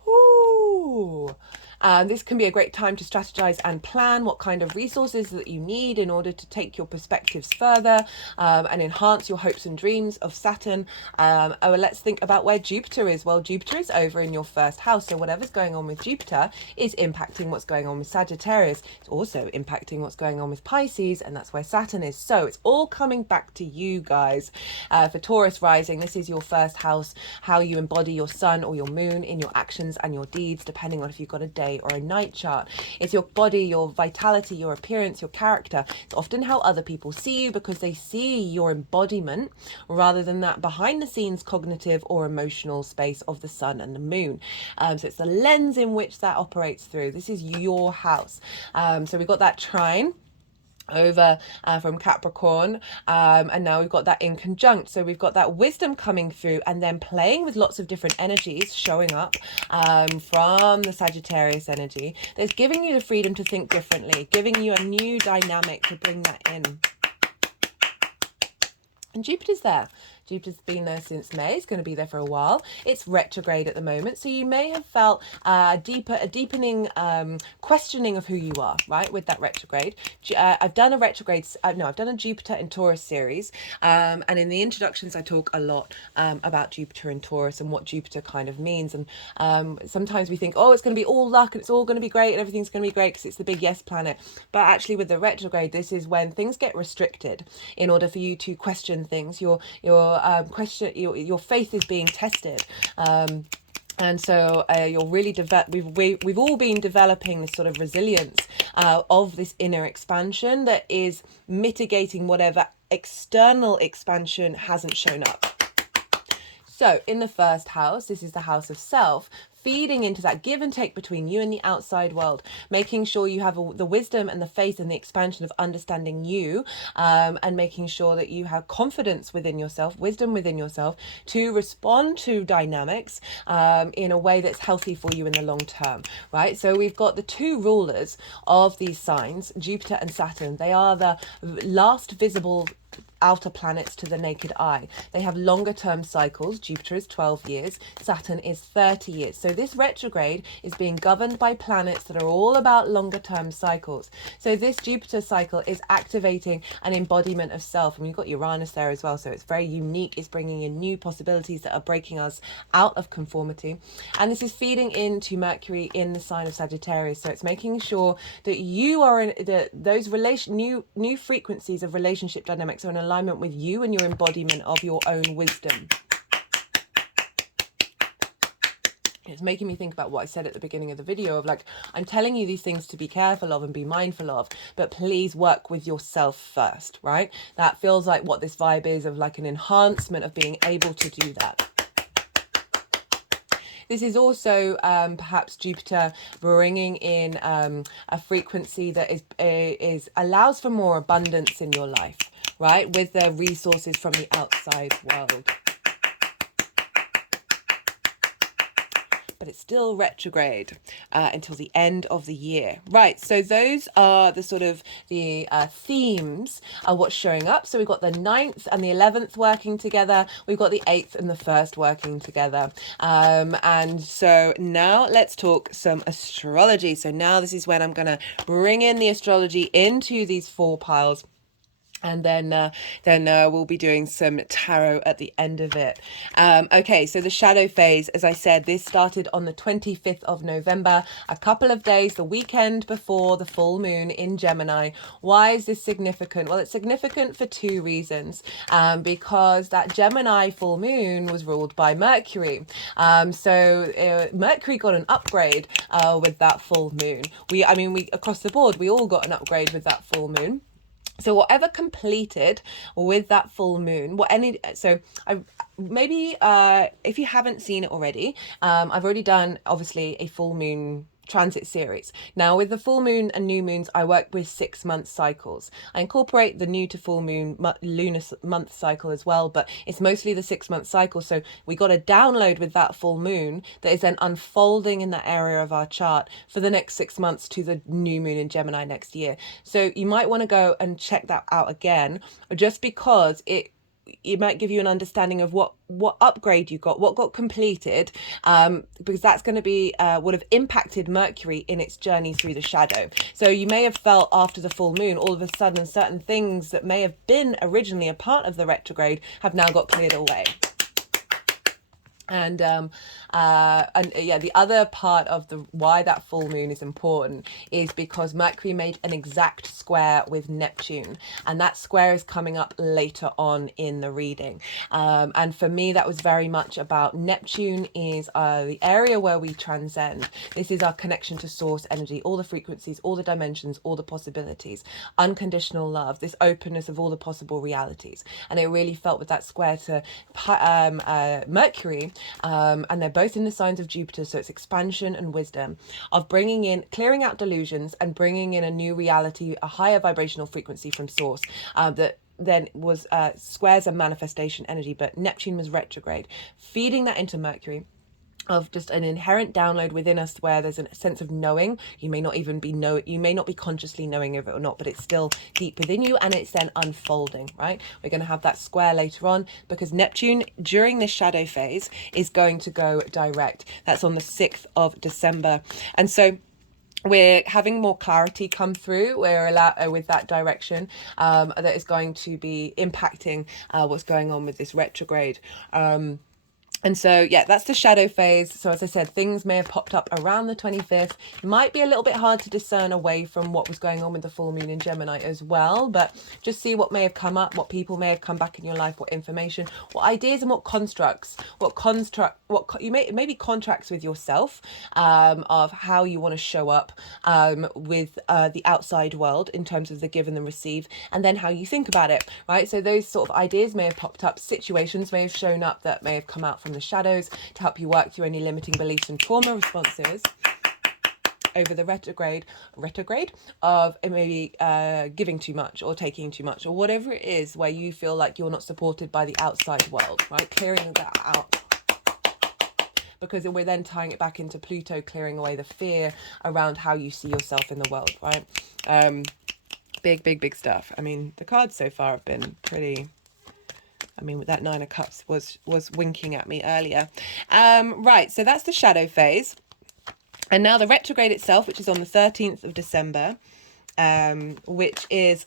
Ooh. This can be a great time to strategize and plan what kind of resources that you need in order to take your perspectives further, and enhance your hopes and dreams of Saturn. Let's think about where Jupiter is. Well, Jupiter is over in your first house. So whatever's going on with Jupiter is impacting what's going on with Sagittarius. It's also impacting what's going on with Pisces, and that's where Saturn is. So it's all coming back to you guys. For Taurus rising, this is your first house, how you embody your sun or your moon in your actions and your deeds, depending on if you've got a day or a night chart. It's your body, your vitality, your appearance, your character. It's often how other people see you, because they see your embodiment rather than that behind the scenes cognitive or emotional space of the sun and the moon. So it's the lens in which that operates through. This is your house. So we've got that trine over from Capricorn, and now we've got that in conjunct. So we've got that wisdom coming through, and then playing with lots of different energies showing up from the Sagittarius energy. That's giving you the freedom to think differently, giving you a new dynamic to bring that in. And Jupiter's there. Jupiter's been there since May. It's going to be there for a while. It's retrograde at the moment, so you may have felt a deepening questioning of who you are, right, with that retrograde. I've done a Jupiter and Taurus series, and in the introductions I talk a lot about Jupiter and Taurus and what Jupiter kind of means. And sometimes we think, oh, it's going to be all luck and it's all going to be great and everything's going to be great because it's the big yes planet. But actually, with the retrograde, this is when things get restricted in order for you to question things. Your faith is being tested. And so you're really we've all been developing this sort of resilience of this inner expansion that is mitigating whatever external expansion hasn't shown up. So in the first house, this is the house of self, feeding into that give and take between you and the outside world, making sure you have the wisdom and the faith and the expansion of understanding you, and making sure that you have confidence within yourself, wisdom within yourself, to respond to dynamics in a way that's healthy for you in the long term, right? So we've got the two rulers of these signs, Jupiter and Saturn. They are the last visible outer planets to the naked eye. They have longer term cycles. Jupiter is 12 years, Saturn is 30 years. So this retrograde is being governed by planets that are all about longer term cycles. So this Jupiter cycle is activating an embodiment of self, and we've got Uranus there as well, so it's very unique. It's bringing in new possibilities that are breaking us out of conformity, and this is feeding into Mercury in the sign of Sagittarius. So it's making sure that you are in those new frequencies of relationship dynamics are in alignment with you and your embodiment of your own wisdom. It's making me think about what I said at the beginning of the video of like, I'm telling you these things to be careful of and be mindful of, but please work with yourself first, right? That feels like what this vibe is, of like an enhancement of being able to do that. This is also perhaps Jupiter bringing in a frequency that allows for more abundance in your life, right? With the resources from the outside world. But it's still retrograde until the end of the year. Right, so those are the sort of the themes of what's showing up. So we've got the 9th and the 11th working together. We've got the 8th and the 1st working together. And so now let's talk some astrology. So now this is when I'm going to bring in the astrology into these 4 piles. And then we'll be doing some tarot at the end of it. Okay, so the shadow phase, as I said, this started on the 25th of November, a couple of days, the weekend before the full moon in Gemini. Why is this significant? Well, it's significant for two reasons. Because that Gemini full moon was ruled by Mercury. So Mercury got an upgrade with that full moon. We across the board, we all got an upgrade with that full moon. So whatever completed with that full moon, if you haven't seen it already, I've already done obviously a full moon transit series. Now with the full moon and new moons, I work with 6-month cycles. I incorporate the new to full moon lunar month cycle as well, but it's mostly the 6-month cycle. So we got a download with that full moon that is then unfolding in that area of our chart for the next 6 months to the new moon in Gemini next year. So you might want to go and check that out again, just because it might give you an understanding of what upgrade you got, what got completed, because that's going to be would have impacted Mercury in its journey through the shadow. So you may have felt after the full moon, all of a sudden, certain things that may have been originally a part of the retrograde have now got cleared away. And the other part of why that full moon is important is because Mercury made an exact square with Neptune, and that square is coming up later on in the reading. And for me, that was very much about Neptune is the area where we transcend. This is our connection to source energy, all the frequencies, all the dimensions, all the possibilities, unconditional love, this openness of all the possible realities. And it really felt with that square to Mercury. And they're both in the signs of Jupiter, so it's expansion and wisdom of clearing out delusions and bringing in a new reality, a higher vibrational frequency from source that then was squares and manifestation energy. But Neptune was retrograde, feeding that into Mercury, of just an inherent download within us where there's a sense of knowing. You may not be consciously knowing of it or not, but it's still deep within you, and it's then unfolding, right? We're going to have that square later on because Neptune during this shadow phase is going to go direct. That's on the 6th of December. And so we're having more clarity come through. We're allowed with that direction that is going to be impacting what's going on with this retrograde. And so, yeah, that's the shadow phase. So as I said, things may have popped up around the 25th. Might be a little bit hard to discern away from what was going on with the full moon in Gemini as well. But just see what may have come up, what people may have come back in your life, what information, what ideas and what constructs, maybe contracts with yourself of how you want to show up with the outside world in terms of the give and the receive, and then how you think about it, right? So those sort of ideas may have popped up, situations may have shown up that may have come out from the shadows to help you work through any limiting beliefs and trauma responses over the retrograde of maybe giving too much or taking too much or whatever it is where you feel like you're not supported by the outside world, right? Clearing that out, because we're then tying it back into Pluto, clearing away the fear around how you see yourself in the world, right? Big stuff. I mean, the cards so far have been pretty. I mean, with that 9 of Cups was winking at me earlier. Right, so that's the shadow phase. And now the retrograde itself, which is on the 13th of December, which is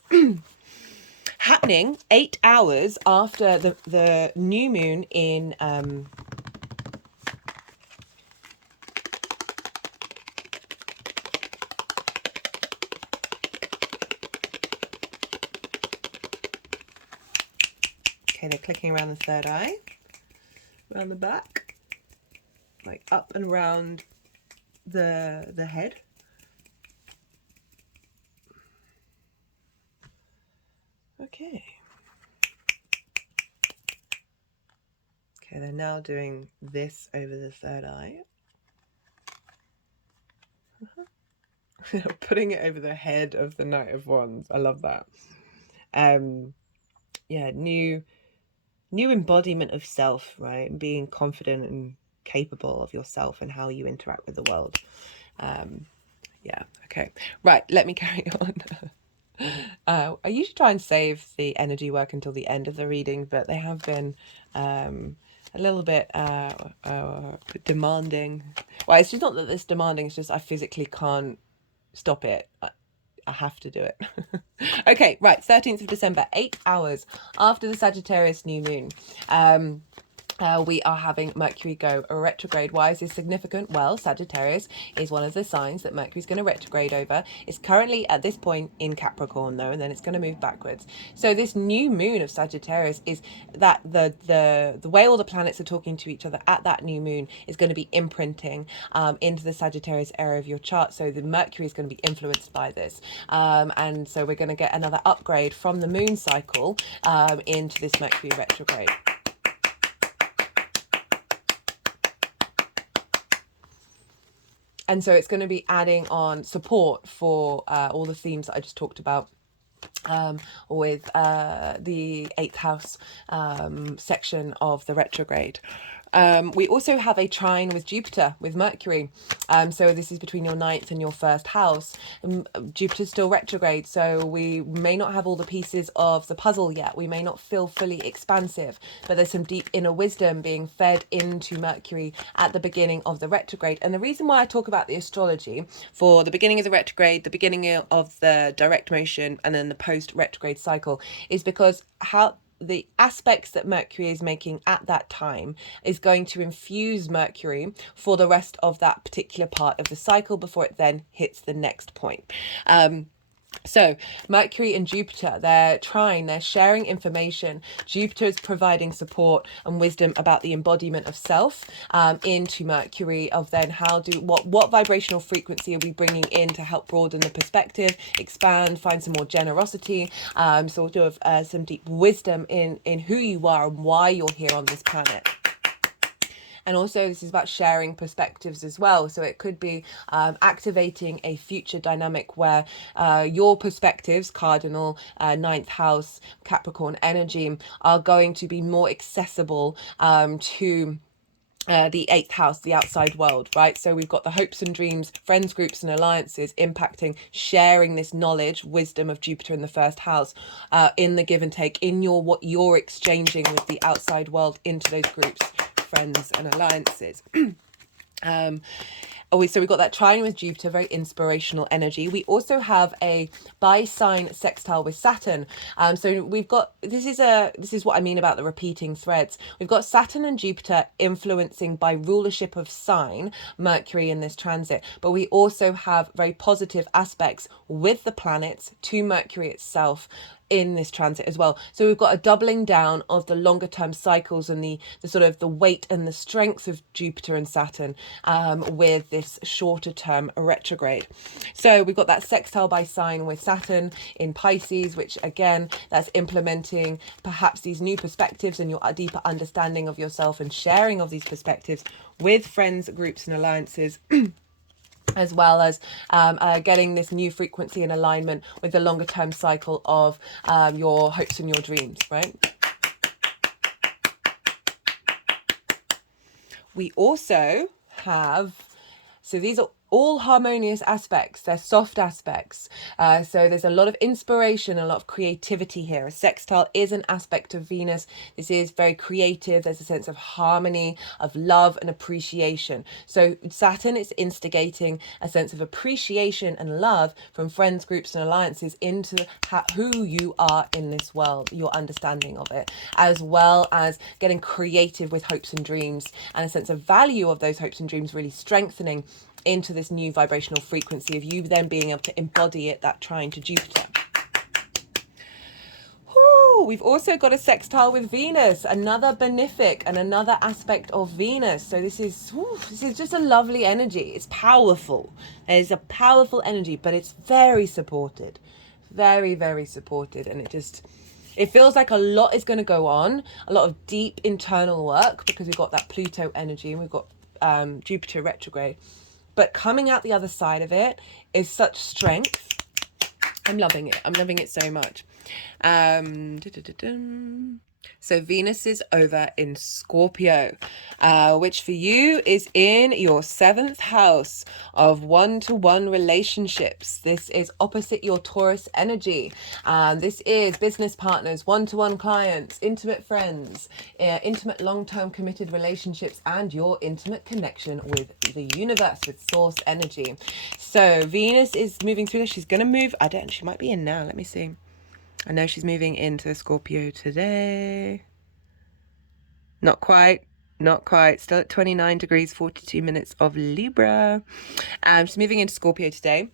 happening 8 hours after the new moon in... Okay, they're clicking around the third eye, around the back, like up and around the head. Okay. Okay, they're now doing this over the third eye. Putting it over the head of the Knight of Wands. I love that. Yeah, new embodiment of self, right? Being confident and capable of yourself and how you interact with the world. Yeah, okay. Right, let me carry on. I usually try and save the energy work until the end of the reading, but they have been a little bit demanding. Well, it's just not that it's demanding, it's just I physically can't stop it. I have to do it. Okay, right, 13th of December, 8 hours after the Sagittarius new moon. We are having Mercury go retrograde. Why is this significant? Well, Sagittarius is one of the signs that Mercury's going to retrograde over. It's currently at this point in Capricorn though, and then it's going to move backwards. So this new moon of Sagittarius is that the way all the planets are talking to each other at that new moon is going to be imprinting into the Sagittarius area of your chart. So the Mercury is going to be influenced by this, and so we're going to get another upgrade from the moon cycle into this Mercury retrograde. And so it's going to be adding on support for all the themes that I just talked about with the 8th house section of the retrograde. We also have a trine with Jupiter, with Mercury. So this is between your 9th and your 1st house. Jupiter's still retrograde, so we may not have all the pieces of the puzzle yet. We may not feel fully expansive, but there's some deep inner wisdom being fed into Mercury at the beginning of the retrograde. And the reason why I talk about the astrology for the beginning of the retrograde, the beginning of the direct motion, and then the post-retrograde cycle is because how the aspects that Mercury is making at that time is going to infuse Mercury for the rest of that particular part of the cycle before it then hits the next point. So Mercury and Jupiter, they're trine, they're sharing information. Jupiter is providing support and wisdom about the embodiment of self into Mercury, of then what vibrational frequency are we bringing in to help broaden the perspective, expand, find some more generosity, sort of some deep wisdom in who you are and why you're here on this planet. And also this is about sharing perspectives as well. So it could be activating a future dynamic where your perspectives, cardinal, 9th house, Capricorn energy, are going to be more accessible to the 8th house, the outside world, right? So we've got the hopes and dreams, friends, groups and alliances impacting, sharing this knowledge, wisdom of Jupiter in the 1st house in the give and take, in what you're exchanging with the outside world into those groups, friends and alliances. So we've got that trine with Jupiter, very inspirational energy. We also have a bi-sign sextile with Saturn. So we've got, this is what I mean about the repeating threads. We've got Saturn and Jupiter influencing by rulership of sign, Mercury in this transit. But we also have very positive aspects with the planets to Mercury itself in this transit as well. So we've got a doubling down of the longer term cycles and the sort of the weight and the strength of Jupiter and Saturn with this shorter term retrograde. So we've got that sextile by sign with Saturn in Pisces, which again, that's implementing perhaps these new perspectives and your deeper understanding of yourself and sharing of these perspectives with friends, groups and alliances. As well as getting this new frequency in alignment with the longer term cycle of your hopes and your dreams, right? We also have, so these are all harmonious aspects, they're soft aspects. So there's a lot of inspiration, a lot of creativity here. A sextile is an aspect of Venus. This is very creative. There's a sense of harmony, of love and appreciation. So Saturn is instigating a sense of appreciation and love from friends, groups and alliances into who you are in this world, your understanding of it, as well as getting creative with hopes and dreams and a sense of value of those hopes and dreams really strengthening into this new vibrational frequency of you then being able to embody it, that trine to Jupiter. We've also got a sextile with Venus, another benefic and another aspect of Venus. So this is just a lovely energy. It's powerful. There's a powerful energy, but it's very supported, very, very supported. And it feels like a lot is going to go on, a lot of deep internal work, because we've got that Pluto energy and we've got Jupiter retrograde. But coming out the other side of it is such strength. I'm loving it. I'm loving it so much. So Venus is over in Scorpio, which for you is in your 7th house of one-to-one relationships. This is opposite your Taurus energy. This is business partners, one-to-one clients, intimate friends, intimate long-term committed relationships, and your intimate connection with the universe, with source energy. So Venus is moving through this. She's going to move. She might be in now. Let me see. I know she's moving into Scorpio today. Not quite. Still at 29 degrees, 42 minutes of Libra. She's moving into Scorpio today.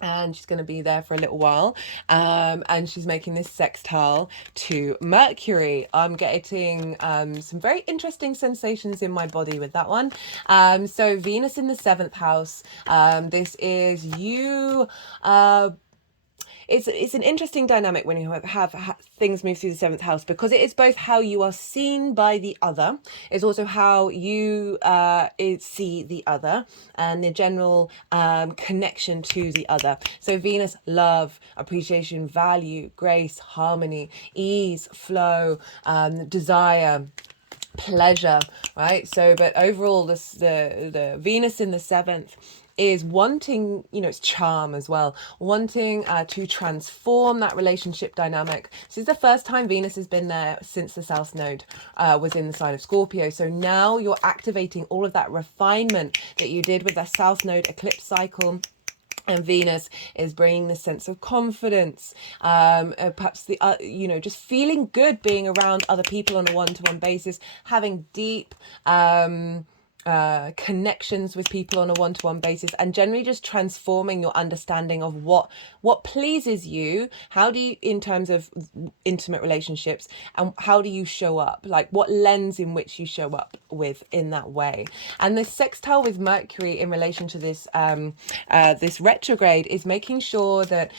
And she's going to be there for a little while. And she's making this sextile to Mercury. I'm getting some very interesting sensations in my body with that one. So Venus in the 7th house. This is you... It's an interesting dynamic when you have things move through the 7th house, because it is both how you are seen by the other, it's also how you see the other, and the general connection to the other. So Venus, love, appreciation, value, grace, harmony, ease, flow, desire, pleasure, right? So, but overall, the Venus in the 7th is wanting, it's charm as well, wanting to transform that relationship dynamic. This is the first time Venus has been there since the South Node was in the sign of Scorpio. So now you're activating all of that refinement that you did with the South Node eclipse cycle. And Venus is bringing this sense of confidence, perhaps just feeling good being around other people on a one-to-one basis, having deep connections with people on a one-to-one basis, and generally just transforming your understanding of what pleases you, how do you, in terms of intimate relationships, and how do you show up, like what lens in which you show up with in that way. And this sextile with Mercury in relation to this this retrograde is making sure that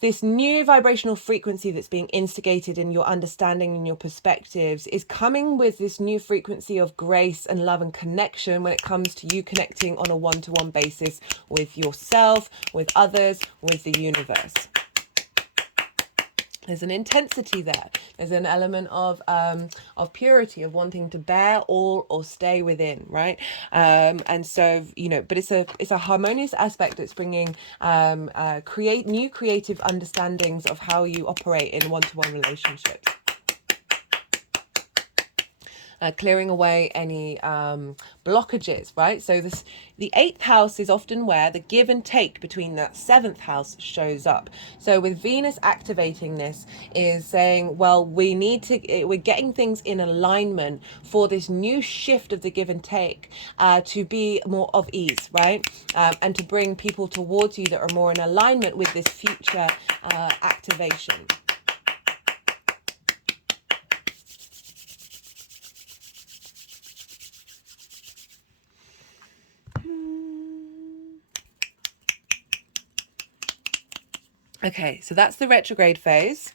this new vibrational frequency that's being instigated in your understanding and your perspectives is coming with this new frequency of grace and love and connection when it comes to you connecting on a one-to-one basis with yourself, with others, with the universe. There's an intensity there. There's an element of purity, of wanting to bear all or stay within, right? And so, but it's a harmonious aspect that's bringing new creative understandings of how you operate in one-to-one relationships. Clearing away any blockages, right? So the 8th house is often where the give and take between that 7th house shows up. So with Venus activating this is saying, well, we're getting things in alignment for this new shift of the give and take to be more of ease, right? And to bring people towards you that are more in alignment with this future activation. Okay, so that's the retrograde phase.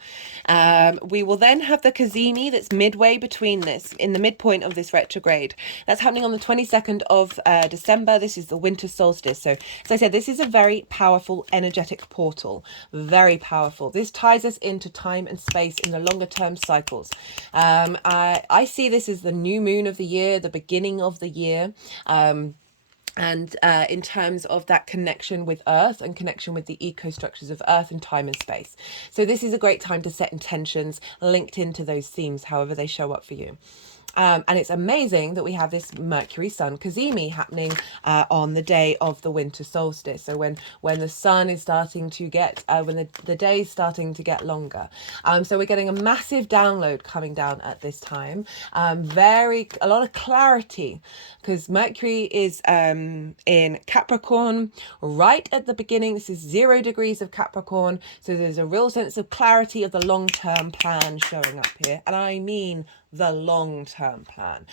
We will then have the Cazimi that's midway between this, in the midpoint of this retrograde. That's happening on the 22nd of December. This is the winter solstice. So, as I said, this is a very powerful energetic portal. Very powerful. This ties us into time and space in the longer term cycles. I see this as the new moon of the year, the beginning of the year. And in terms of that connection with Earth and connection with the eco-structures of Earth and time and space. So this is a great time to set intentions linked into those themes, however they show up for you. And it's amazing that we have this Mercury Sun Cazimi happening on the day of the winter solstice. So when the sun is starting to get, when the day is starting to get longer. So we're getting a massive download coming down at this time. A lot of clarity, because Mercury is in Capricorn right at the beginning. This is 0 degrees of Capricorn. So there's a real sense of clarity of the long-term plan showing up here. And I mean the long-term plan.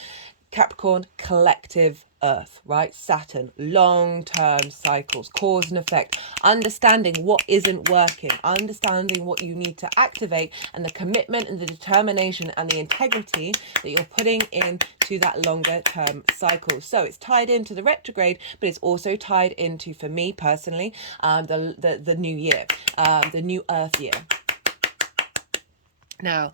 Capricorn, collective Earth, right? Saturn, long-term cycles, cause and effect, understanding what isn't working, understanding what you need to activate, and the commitment and the determination and the integrity that you're putting into that longer term cycle. So it's tied into the retrograde, but it's also tied into, for me personally, the new year, the new Earth year. Now,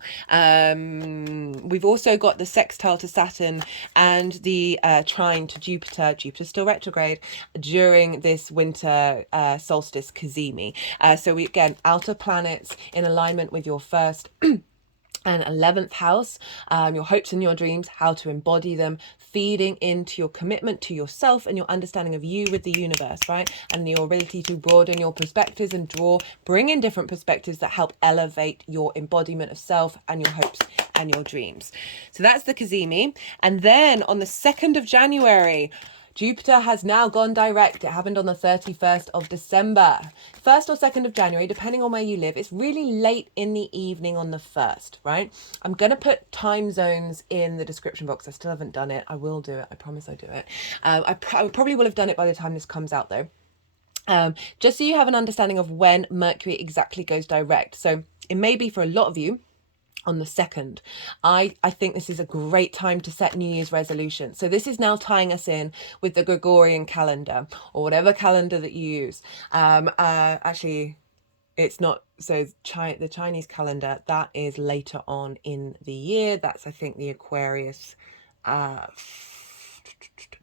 we've also got the sextile to Saturn and the trine to Jupiter. Jupiter's still retrograde during this winter solstice cazimi. So we, again, outer planets in alignment with your first and 11th house, your hopes and your dreams, how to embody them, feeding into your commitment to yourself and your understanding of you with the universe, right? And your ability to broaden your perspectives and bring in different perspectives that help elevate your embodiment of self and your hopes and your dreams. So that's the cazimi. And then on the 2nd of January, Jupiter has now gone direct. It happened on the 31st of December. 1st or 2nd of January, depending on where you live. It's really late in the evening on the 1st, right? I'm going to put time zones in the description box. I still haven't done it. I will do it. I promise I'll do it. I probably will have done it by the time this comes out, though. Just so you have an understanding of when Mercury exactly goes direct. So it may be for a lot of you on the 2nd. I think this is a great time to set New Year's resolutions. So this is now tying us in with the Gregorian calendar or whatever calendar that you use. Actually, it's not. So the Chinese calendar, that is later on in the year. That's, I think, the Aquarius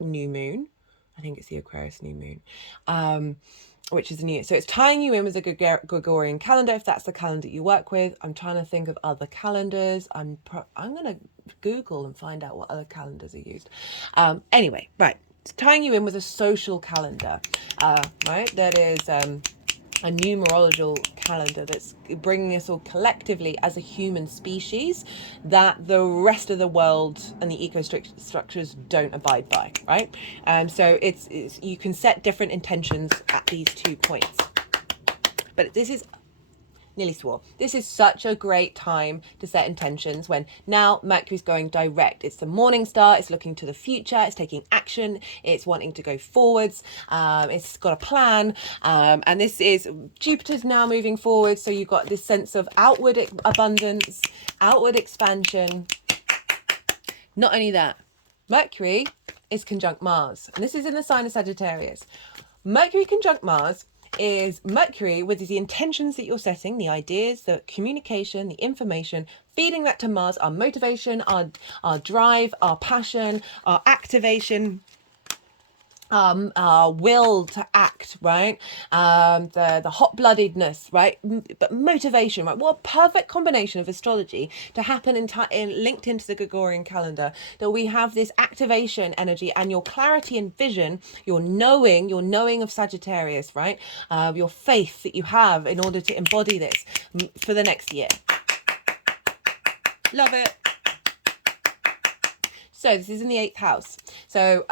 new moon. I think it's the Aquarius new moon. Which is the new year. So it's tying you in with the Gregorian calendar, if that's the calendar you work with. I'm trying to think of other calendars. I'm going to Google and find out what other calendars are used. Anyway, right. It's tying you in with a social calendar, right? That is a numerological calendar that's bringing us all collectively as a human species that the rest of the world and the ecostructures don't abide by, right? So it's you can set different intentions at these 2 points. But this is nearly swore. This is such a great time to set intentions when now Mercury's going direct. It's the morning star. It's looking to the future. It's taking action. It's wanting to go forwards. It's got a plan. And this is Jupiter's now moving forward. So you've got this sense of outward abundance, outward expansion. Not only that, Mercury is conjunct Mars. And this is in the sign of Sagittarius. Mercury conjunct Mars is Mercury with the intentions that you're setting, the ideas, the communication, the information, feeding that to Mars, our motivation, our drive, our passion, our activation, our will to act, right? The hot-bloodedness, right? But motivation, right? What a perfect combination of astrology to happen in linked into the Gregorian calendar, that we have this activation energy and your clarity and vision, your knowing of Sagittarius, right? Your faith that you have in order to embody this for the next year. Love it. So this is in the 8th house. So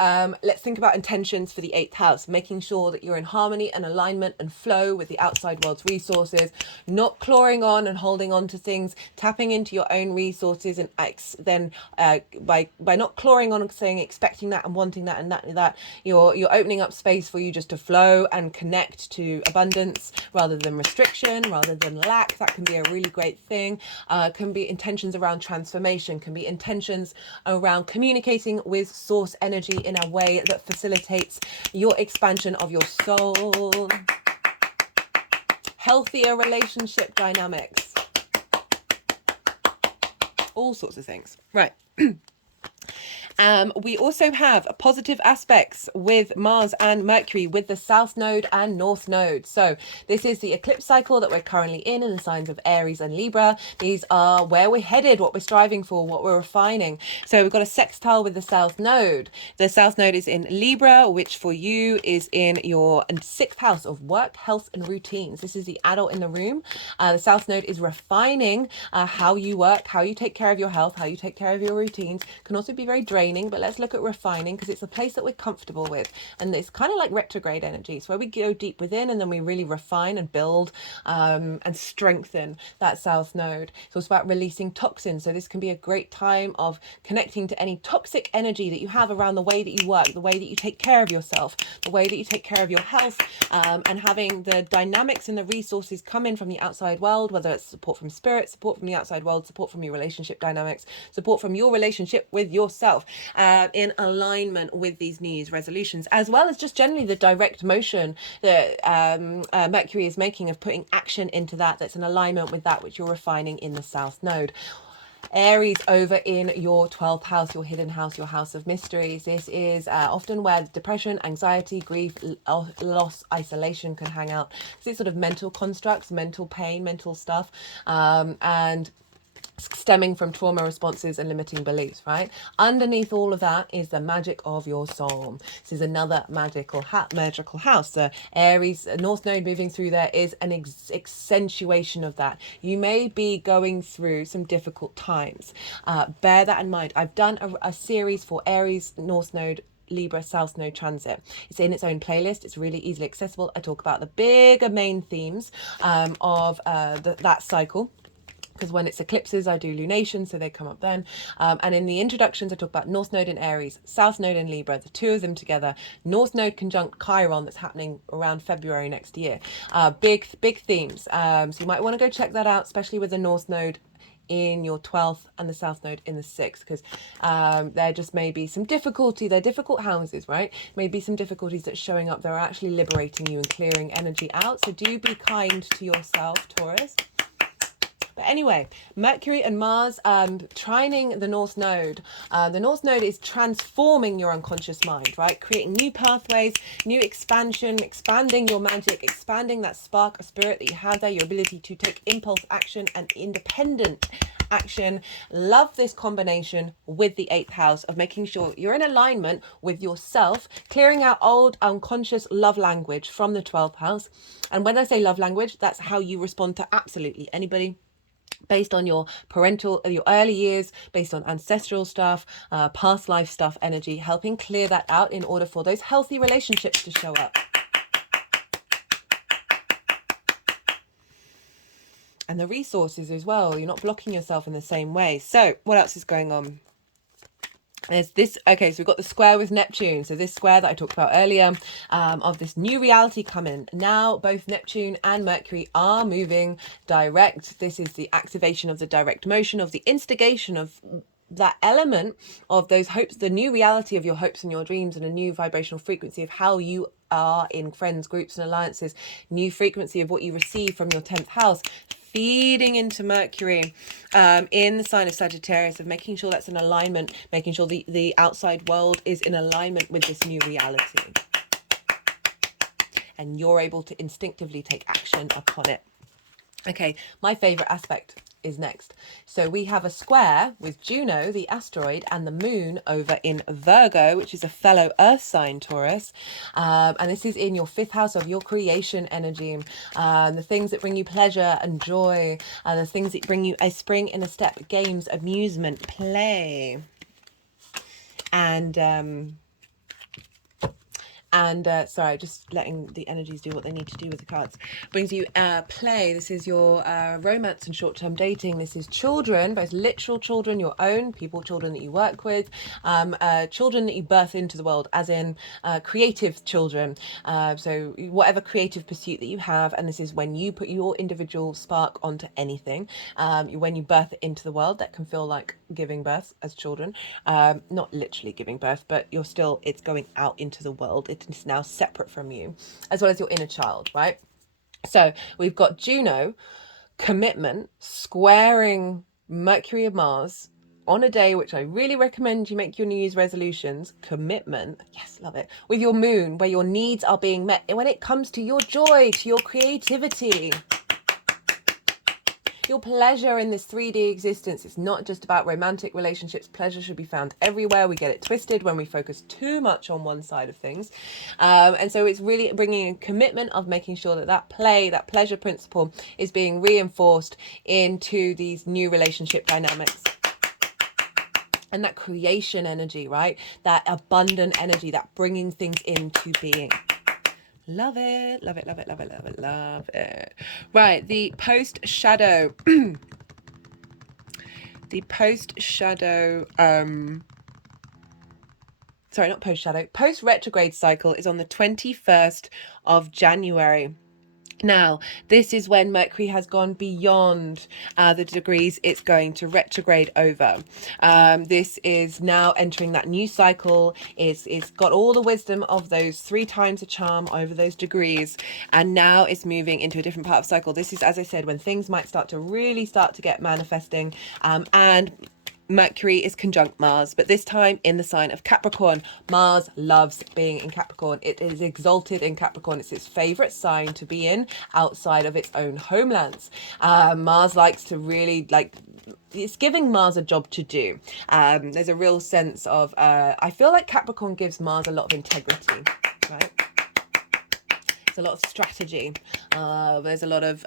let's think about intentions for the 8th house, making sure that you're in harmony and alignment and flow with the outside world's resources, not clawing on and holding on to things, tapping into your own resources, and then by not clawing on and saying, expecting that and wanting that and that, you're opening up space for you just to flow and connect to abundance rather than restriction, rather than lack. That can be a really great thing. Can be intentions around transformation, can be intentions around communicating with source energy in a way that facilitates your expansion of your soul. Healthier relationship dynamics. All sorts of things. Right. We also have positive aspects with Mars and Mercury with the South Node and North Node. So this is the eclipse cycle that we're currently in the signs of Aries and Libra. These are where we're headed, what we're striving for, what we're refining. So we've got a sextile with the South Node. The South Node is in Libra, which for you is in your 6th house of work, health and routines. This is the adult in the room. The South Node is refining how you work, how you take care of your health, how you take care of your routines. Can also be very draining, but let's look at refining because it's a place that we're comfortable with, and it's kind of like retrograde energy. It's where we go deep within and then we really refine and build and strengthen that South Node. It's also about releasing toxins, so this can be a great time of connecting to any toxic energy that you have around the way that you work, the way that you take care of yourself, the way that you take care of your health, and having the dynamics and the resources come in from the outside world, whether it's support from spirit, support from the outside world, support from your relationship dynamics, support from your relationship with yourself. in alignment with these New Year's resolutions, as well as just generally the direct motion that Mercury is making of putting action into that, that's in alignment with that which you're refining in the South Node. Aries over in your 12th house, your hidden house, your house of mysteries. This is often where depression, anxiety, grief, loss, isolation can hang out. It's sort of mental constructs, mental pain, mental stuff, and stemming from trauma responses and limiting beliefs, right? Underneath all of that is the magic of your soul. This is another magical house. The Aries North Node moving through there is an accentuation of that. You may be going through some difficult times. Bear that in mind. I've done a series for Aries North Node Libra South Node transit. It's in its own playlist. It's really easily accessible. I talk about the bigger main themes of that cycle, because when it's eclipses, I do lunation, so they come up then. And in the introductions, I talk about North Node in Aries, South Node in Libra, the two of them together. North Node conjunct Chiron, that's happening around February next year. Big themes. So you might want to go check that out, especially with the North Node in your 12th and the South Node in the 6th, because there just may be some difficulty. They're difficult houses, right? Maybe some difficulties that's showing up. They're actually liberating you and clearing energy out. So do be kind to yourself, Taurus. But anyway, Mercury and Mars trining the North Node. The North Node is transforming your unconscious mind, right? Creating new pathways, new expansion, expanding your magic, expanding that spark of spirit that you have there, your ability to take impulse action and independent action. Love this combination with the 8th house of making sure you're in alignment with yourself, clearing out old unconscious love language from the 12th house. And when I say love language, that's how you respond to absolutely anybody, based on your your early years, based on ancestral stuff, past life stuff, energy, helping clear that out in order for those healthy relationships to show up. And the resources as well, you're not blocking yourself in the same way. So what else is going on? There's this, okay, so we've got the square with Neptune. So this square that I talked about earlier, of this new reality coming. Now, both Neptune and Mercury are moving direct. This is the activation of the direct motion, of the instigation of that element of those hopes, the new reality of your hopes and your dreams, and a new vibrational frequency of how you are in friends, groups and alliances, new frequency of what you receive from your 10th house, feeding into Mercury in the sign of Sagittarius, of making sure that's in alignment, making sure the outside world is in alignment with this new reality. And you're able to instinctively take action upon it. Okay, my favorite aspect is next. So we have a square with Juno, the asteroid, and the moon over in Virgo, which is a fellow earth sign, Taurus. And this is in your 5th house of your creation energy. The things that bring you pleasure and joy, the things that bring you a spring in a step, games, amusement, play. And sorry, just letting the energies do what they need to do with the cards. Brings you play. This is your romance and short-term dating. This is children, both literal children, your own people, children that you work with, children that you birth into the world, as in creative children. So whatever creative pursuit that you have, and this is when you put your individual spark onto anything. When you birth it into the world, that can feel like giving birth as children. Not literally giving birth, but it's going out into the world. It's now separate from you, as well as your inner child, right? So we've got Juno, commitment, squaring Mercury and Mars on a day which I really recommend you make your New Year's resolutions. Commitment, yes, love it, with your moon, where your needs are being met when it comes to your joy, to your creativity, your pleasure in this 3D existence. It's not just about romantic relationships. Pleasure should be found everywhere. We get it twisted when we focus too much on one side of things. And so it's really bringing a commitment of making sure that play, that pleasure principle is being reinforced into these new relationship dynamics. And that creation energy, right? That abundant energy, that bringing things into being. Love it, love it, love it, love it, love it, love it. Right, the post-shadow, post-retrograde cycle is on the 21st of January. Now, this is when Mercury has gone beyond the degrees it's going to retrograde over. This is now entering that new cycle. It's got all the wisdom of those 3 times a charm over those degrees, and now it's moving into a different part of cycle. This is, as I said, when things might start to get manifesting, and Mercury is conjunct Mars, but this time in the sign of Capricorn. Mars loves being in Capricorn. It is exalted in Capricorn. It's its favorite sign to be in outside of its own homelands. Mars likes to really, it's giving Mars a job to do. There's a real sense of, I feel like Capricorn gives Mars a lot of integrity, right? A lot of strategy. There's a lot of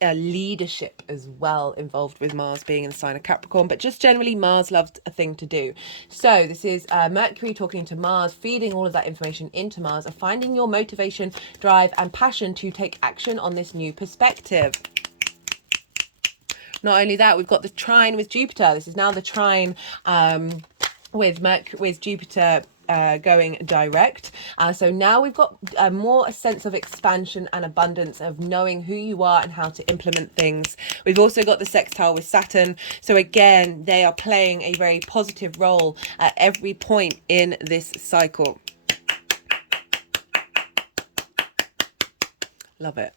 leadership as well involved with Mars being in the sign of Capricorn, but just generally Mars loves a thing to do. So this is Mercury talking to Mars, feeding all of that information into Mars, and finding your motivation, drive and passion to take action on this new perspective. Not only that, we've got the trine with Jupiter. This is now the trine with Jupiter going direct. So now we've got more a sense of expansion and abundance, of knowing who you are and how to implement things. We've also got the sextile with Saturn. So again, they are playing a very positive role at every point in this cycle. Love it.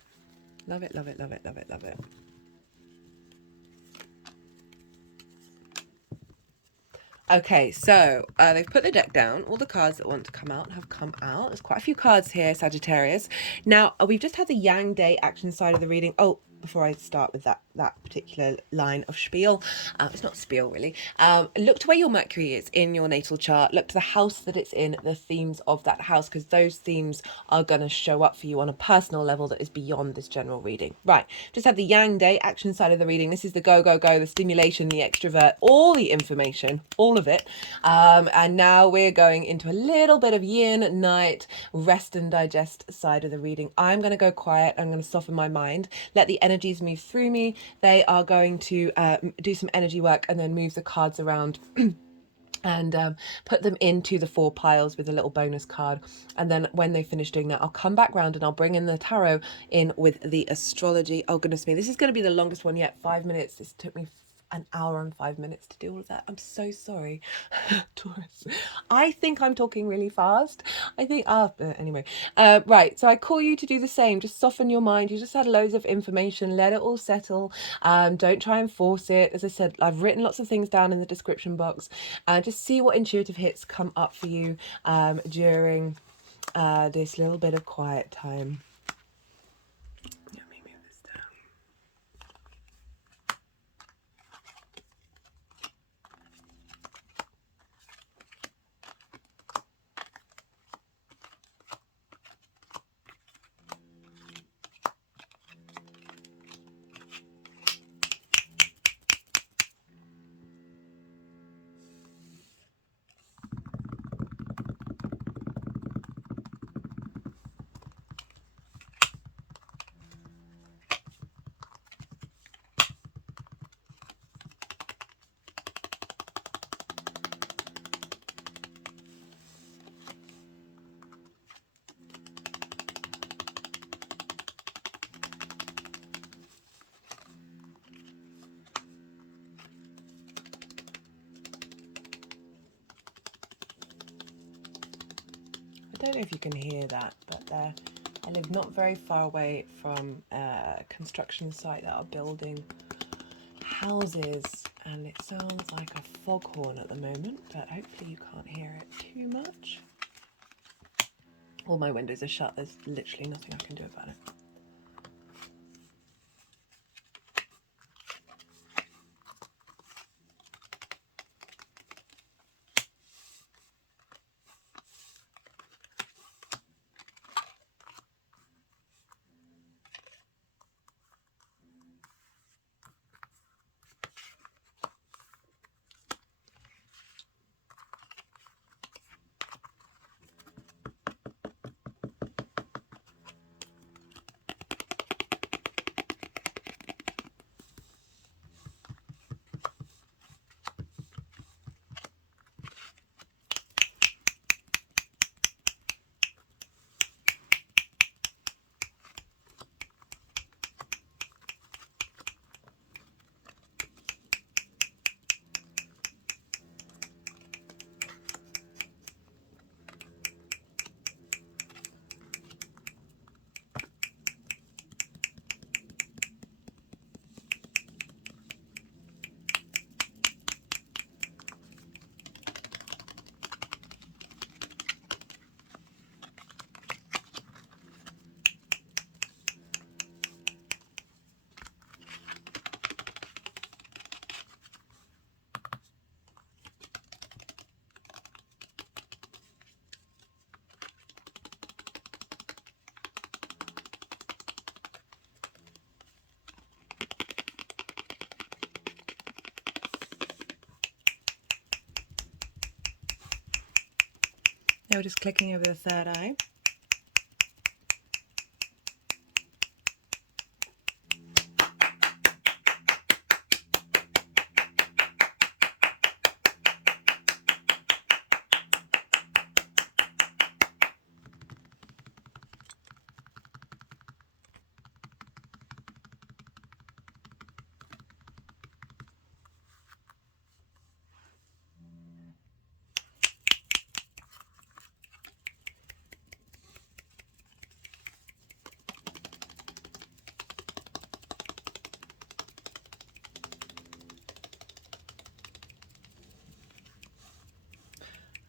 Love it, love it, love it, love it, love it. Okay, so they've put the deck down. All the cards that want to come out have come out. There's quite a few cards here, Sagittarius. Now, we've just had the Yang Day action side of the reading. Oh, before I start with that particular line of spiel, it's not spiel really. Look to where your Mercury is in your natal chart. Look to the house that it's in, the themes of that house, because those themes are going to show up for you on a personal level that is beyond this general reading. Right, just had the Yang Day action side of the reading. This is the go, go, go, the stimulation, the extrovert, all the information, all of it. And now we're going into a little bit of yin night, rest and digest side of the reading. I'm going to go quiet. I'm going to soften my mind, let the energies move through me. They are going to do some energy work and then move the cards around and put them into the 4 piles with a little bonus card. And then when they finish doing that, I'll come back round and I'll bring in the tarot in with the astrology. Oh goodness me, this is going to be the longest one yet. 5 minutes. This took me an hour and 5 minutes to do all of that. I'm so sorry, Taurus. I think I'm talking really fast. I think, anyway. Right, so I call you to do the same. Just soften your mind. You just had loads of information. Let it all settle. Don't try and force it. As I said, I've written lots of things down in the description box. Just see what intuitive hits come up for you during this little bit of quiet time. I don't know if you can hear that, but I live not very far away from a construction site that are building houses, and it sounds like a foghorn at the moment, but hopefully you can't hear it too much. All my windows are shut. There's literally nothing I can do about it. we're just clicking over the third eye.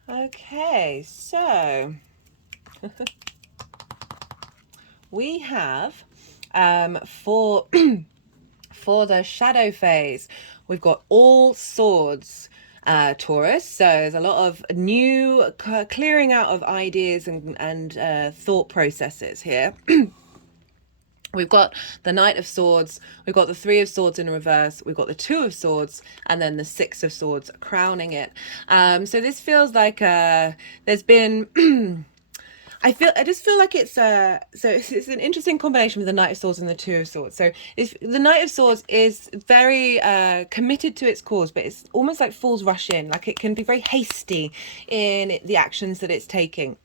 Okay, so we have for for the shadow phase, we've got all swords, Taurus. So there's a lot of new clearing out of ideas and thought processes here. We've got the Knight of Swords, we've got the Three of Swords in reverse, we've got the Two of Swords, and then the Six of Swords crowning it. So this feels like there's been I just feel like it's an interesting combination with the Knight of Swords and the Two of Swords. So the Knight of Swords is very committed to its cause, but it's almost like fools rush in. Like it can be very hasty in the actions that it's taking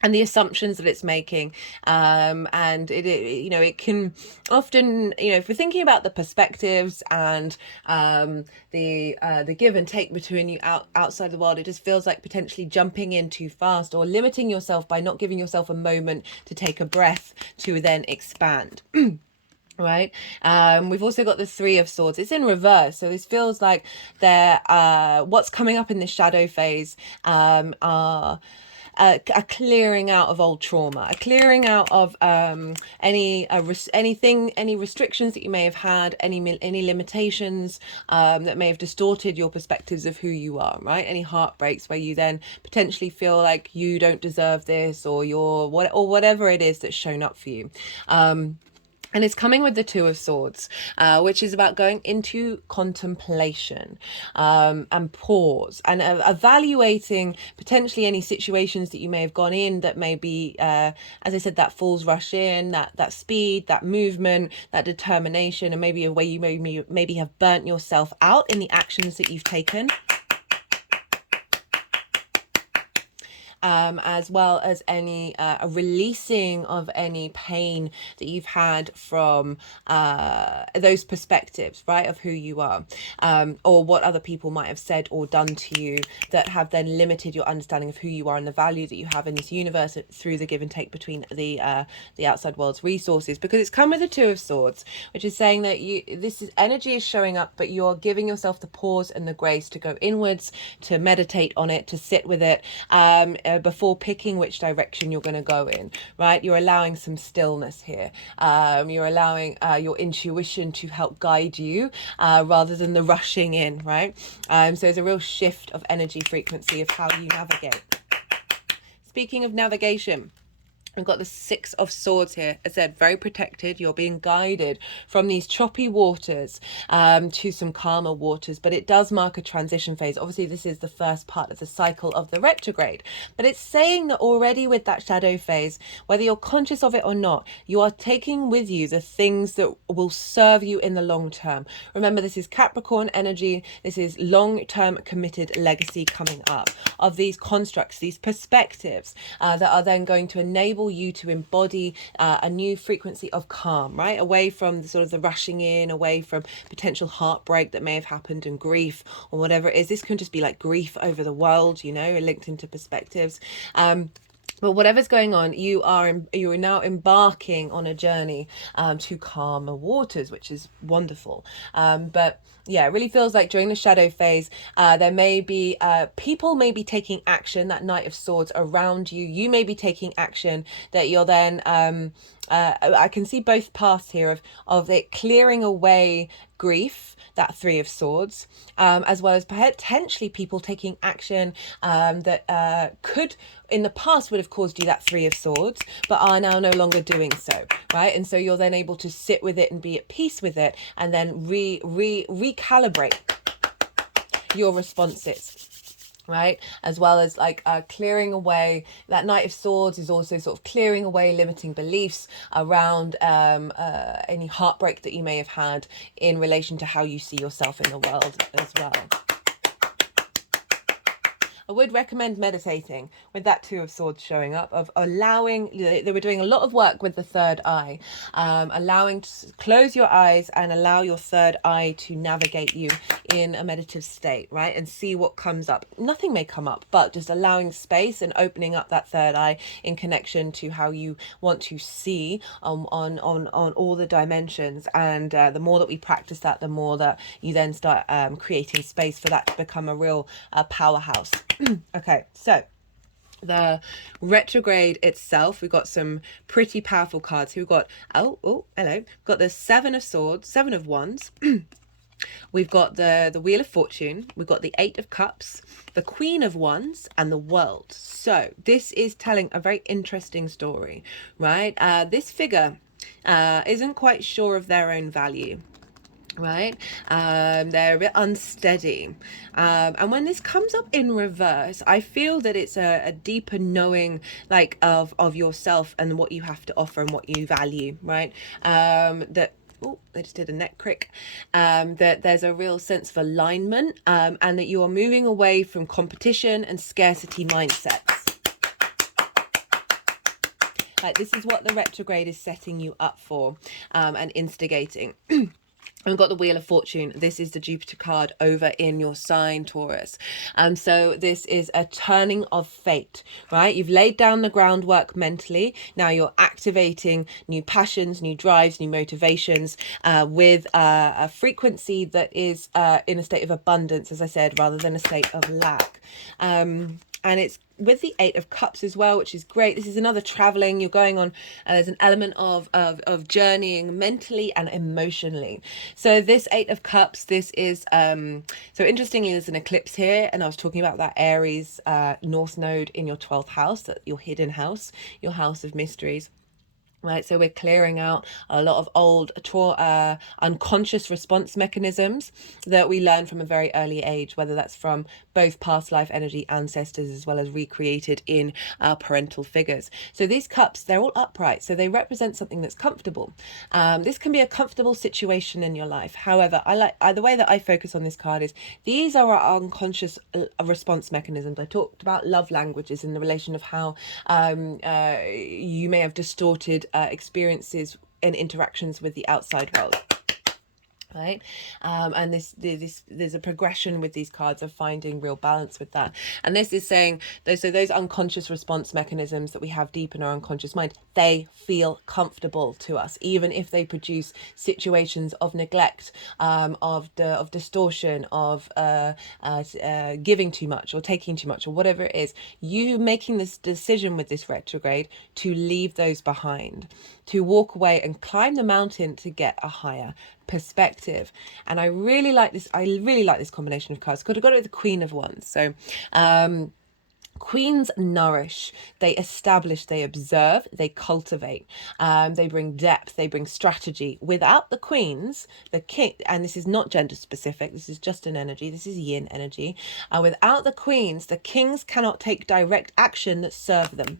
and the assumptions that it's making, and it can often, if we're thinking about the perspectives and the give and take between you outside the world, it just feels like potentially jumping in too fast or limiting yourself by not giving yourself a moment to take a breath to then expand. Right. We've also got the Three of Swords. It's in reverse, so this feels like what's coming up in the shadow phase are a clearing out of old trauma, a clearing out of any restrictions that you may have had, any limitations that may have distorted your perspectives of who you are, right? Any heartbreaks where you then potentially feel like you don't deserve this, or whatever it is that's shown up for you. And it's coming with the Two of Swords, which is about going into contemplation and pause and evaluating potentially any situations that you may have gone in that may be, as I said, that fool's rush in, that speed, that movement, that determination, and maybe a way you maybe have burnt yourself out in the actions that you've taken. As well as any a releasing of any pain that you've had from those perspectives, right, of who you are, or what other people might have said or done to you that have then limited your understanding of who you are and the value that you have in this universe through the give and take between the outside world's resources. Because it's come with the Two of Swords, which is saying that energy is showing up, but you're giving yourself the pause and the grace to go inwards, to meditate on it, to sit with it, before picking which direction you're going to go in, right? You're allowing some stillness here. You're allowing your intuition to help guide you rather than the rushing in, right? So there's a real shift of energy frequency of how you navigate. Speaking of navigation, we've got the Six of Swords here. As I said, very protected. You're being guided from these choppy waters to some calmer waters, but it does mark a transition phase. Obviously, this is the first part of the cycle of the retrograde, but it's saying that already with that shadow phase, whether you're conscious of it or not, you are taking with you the things that will serve you in the long term. Remember, this is Capricorn energy. This is long-term committed legacy coming up of these constructs, these perspectives that are then going to enable you to embody a new frequency of calm, right? Away from the sort of the rushing in, away from potential heartbreak that may have happened and grief or whatever it is. This can just be like grief over the world, linked into perspectives. But whatever's going on, you are now embarking on a journey to calmer waters, which is wonderful. But yeah, it really feels like during the shadow phase, there may be people may be taking action, that Knight of Swords around you. You may be taking action that you're then I can see both paths here of it clearing away grief, that Three of Swords, as well as potentially people taking action that could in the past would have caused you that Three of Swords, but are now no longer doing so, right? And so you're then able to sit with it and be at peace with it, and then recalibrate your responses. right? As well as like clearing away. That Knight of Swords is also sort of clearing away limiting beliefs around any heartbreak that you may have had in relation to how you see yourself in the world as well. I would recommend meditating with that Two of Swords showing up, of allowing, they were doing a lot of work with the third eye, allowing to close your eyes and allow your third eye to navigate you in a meditative state, right? And see what comes up. Nothing may come up, but just allowing space and opening up that third eye in connection to how you want to see on all the dimensions. And the more that we practice that, the more that you then start creating space for that to become a real powerhouse. Okay, so the retrograde itself, we've got some pretty powerful cards. We've got hello, we've got the Seven of Swords, Seven of Wands. We've got the Wheel of Fortune, we've got the Eight of Cups, the Queen of Wands, and the World. So this is telling a very interesting story, right? This figure isn't quite sure of their own value, right? They're a bit unsteady, and when this comes up in reverse, I feel that it's a deeper knowing, like, of yourself and what you have to offer and what you value, right? That oh, I just did a neck crick. That there's a real sense of alignment, and that you are moving away from competition and scarcity mindsets. Like, this is what the retrograde is setting you up for, and instigating. And we've got the Wheel of Fortune. This is the Jupiter card over in your sign, Taurus. So this is a turning of fate, right? You've laid down the groundwork mentally. Now you're activating new passions, new drives, new motivations, with a frequency that is in a state of abundance, as I said, rather than a state of lack. And it's with the Eight of Cups as well, which is great. This is another traveling. You're going on, and there's an element of journeying mentally and emotionally. So this Eight of Cups, this is so interestingly, there's an eclipse here, and I was talking about that Aries North Node in your 12th house, your hidden house, your house of mysteries. Right, so we're clearing out a lot of old unconscious response mechanisms that we learn from a very early age, whether that's from both past life energy, ancestors, as well as recreated in our parental figures. So these cups, they're all upright, so they represent something that's comfortable. This can be a comfortable situation in your life. However, the way that I focus on this card is these are our unconscious response mechanisms. I talked about love languages in the relation of how you may have distorted experiences and interactions with the outside world, right? And there's a progression with these cards of finding real balance with that. And this is saying those unconscious response mechanisms that we have deep in our unconscious mind, they feel comfortable to us, even if they produce situations of neglect, of distortion, of giving too much or taking too much or whatever it is. You making this decision with this retrograde to leave those behind, to walk away and climb the mountain to get a higher perspective. And I really like this combination of cards. Could have got it with the Queen of Wands. So queens nourish, they establish, they observe, they cultivate, they bring depth, they bring strategy. Without the queens, the king, and this is not gender specific, this is just an energy, this is yin energy, without the queens, the kings cannot take direct action that serve them,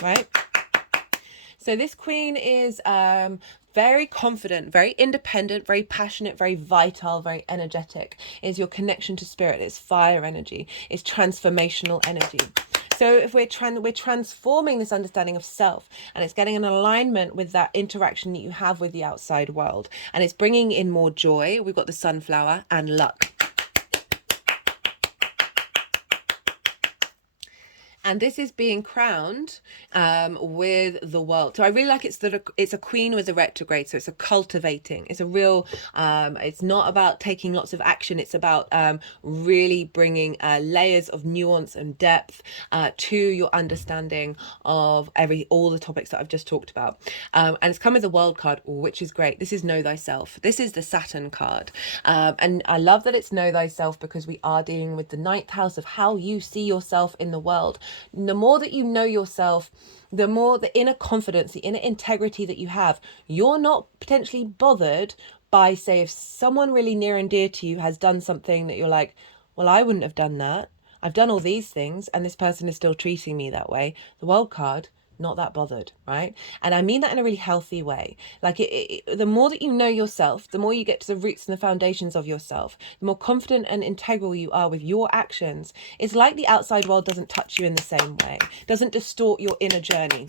right? So this queen is very confident, very independent, very passionate, very vital, very energetic. Is your connection to spirit. It's fire energy. It's transformational energy. So if we're transforming this understanding of self, and it's getting an alignment with that interaction that you have with the outside world, and it's bringing in more joy. We've got the sunflower and luck. And this is being crowned with the World. So I really like it's a queen with a retrograde. So it's a cultivating. It's a real, it's not about taking lots of action. It's about really bringing layers of nuance and depth to your understanding of all the topics that I've just talked about. And it's come with the World card, which is great. This is Know Thyself. This is the Saturn card. And I love that it's Know Thyself, because we are dealing with the 9th house of how you see yourself in the world. The more that you know yourself, the more the inner confidence, the inner integrity that you have, you're not potentially bothered by, say, if someone really near and dear to you has done something that you're like, well, I wouldn't have done that. I've done all these things and this person is still treating me that way. The World card, not that bothered, right? And I mean that in a really healthy way. Like the more that you know yourself, the more you get to the roots and the foundations of yourself, the more confident and integral you are with your actions. It's like the outside world doesn't touch you in the same way, doesn't distort your inner journey.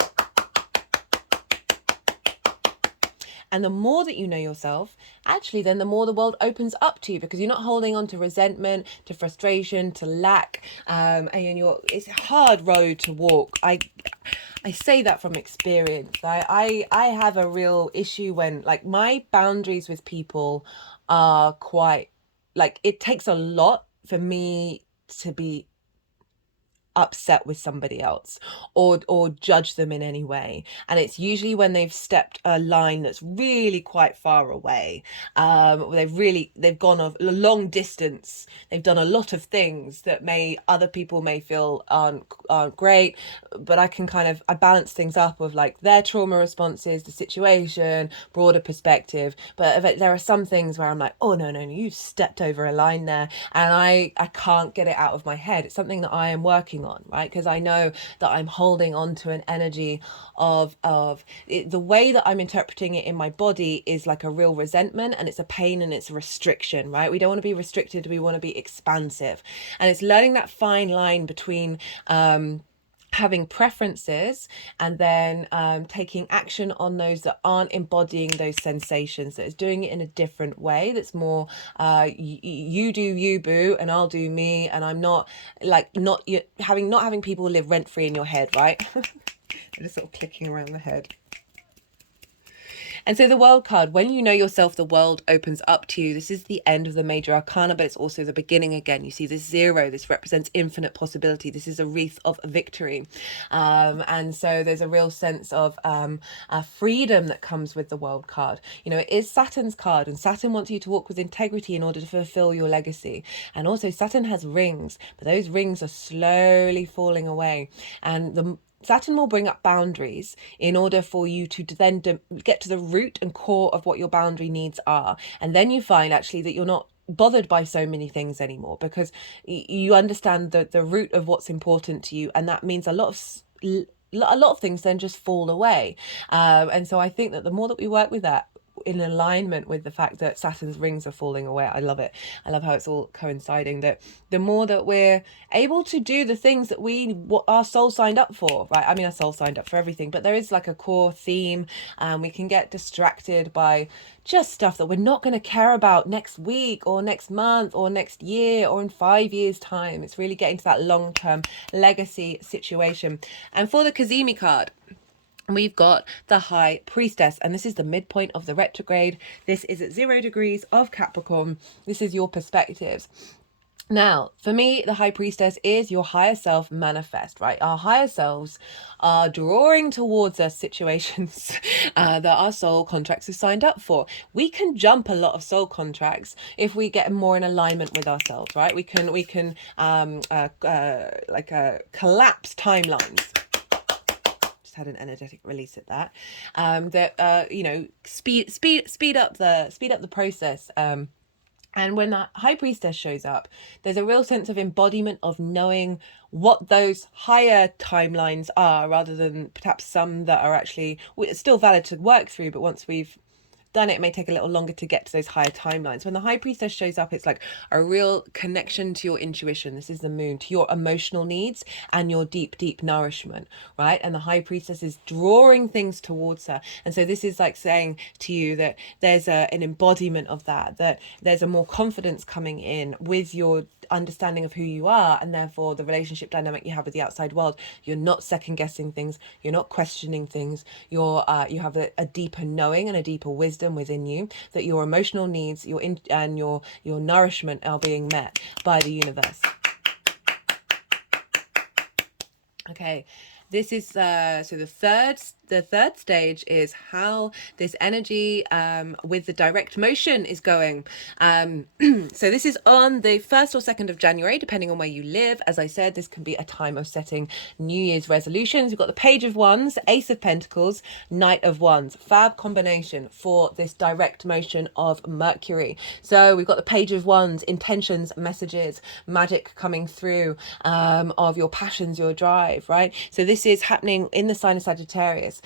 And the more that you know yourself, actually, then the more the world opens up to you, because you're not holding on to resentment, to frustration, to lack, and it's a hard road to walk. I say that from experience. I have a real issue when, like, my boundaries with people are quite, like, it takes a lot for me to be upset with somebody else or judge them in any way, and it's usually when they've stepped a line that's really quite far away. They've gone a long distance, they've done a lot of things that other people may feel aren't great, but I balance things up with like their trauma responses, the situation, broader perspective. But there are some things where I'm like, oh no, you've stepped over a line there, and I can't get it out of my head. It's something that I am working on, right? Because I know that I'm holding on to an energy of it, the way that I'm interpreting it in my body is like a real resentment, and it's a pain, and it's a restriction, right? We don't want to be restricted, we want to be expansive. And it's learning that fine line between having preferences and then taking action on those that aren't embodying those sensations, that is doing it in a different way, that's more you do you, boo, and I'll do me, and I'm not having people live rent free in your head, right? I'm just sort of clicking around the head. And so the World card, when you know yourself, the world opens up to you. This is the end of the major arcana, but it's also the beginning again. You see this 0, this represents infinite possibility. This is a wreath of victory. And so there's a real sense of freedom that comes with the World card. You know, it is Saturn's card, and Saturn wants you to walk with integrity in order to fulfill your legacy. And also Saturn has rings, but those rings are slowly falling away. And Saturn will bring up boundaries in order for you to then get to the root and core of what your boundary needs are. And then you find actually that you're not bothered by so many things anymore, because you understand the root of what's important to you. And that means a lot of things then just fall away. And so I think that the more that we work with that, in alignment with the fact that Saturn's rings are falling away, I love it. I love how it's all coinciding, that the more that we're able to do the things that what our soul signed up for, right? I mean, our soul signed up for everything, but there is like a core theme, and we can get distracted by just stuff that we're not going to care about next week or next month or next year or in 5 years time. It's really getting to that long-term legacy situation. And for the Kazemi card, we've got the High Priestess, and this is the midpoint of the retrograde. This is at 0 degrees of Capricorn. This is your perspectives. Now, for me, the High Priestess is your higher self manifest, right? Our higher selves are drawing towards us situations that our soul contracts have signed up for. We can jump a lot of soul contracts if we get more in alignment with ourselves, right? We can collapse timelines. Had an energetic release at that. Speed up the process. And when the High Priestess shows up, there's a real sense of embodiment of knowing what those higher timelines are, rather than perhaps some that are actually still valid to work through, but once we've done it may take a little longer to get to those higher timelines. When the High Priestess shows up, it's like a real connection to your intuition. This is the moon, to your emotional needs and your deep nourishment, right? And the High Priestess is drawing things towards her. And so this is like saying to you that there's an embodiment of that there's a more confidence coming in with your understanding of who you are, and therefore the relationship dynamic you have with the outside world. You're not second guessing things, you're not questioning things, you have a deeper knowing and a deeper wisdom within you, that your emotional needs, your nourishment are being met by the universe. Okay, This is so the third stage is how this energy with the direct motion is going. So this is on the 1st or 2nd of January, depending on where you live. As I said, this can be a time of setting New Year's resolutions. We've got the Page of Wands, Ace of Pentacles, Knight of Wands. Fab combination for this direct motion of Mercury. So we've got the Page of Wands, intentions, messages, magic coming through of your passions, your drive, right? So this is happening in the sign of Sagittarius.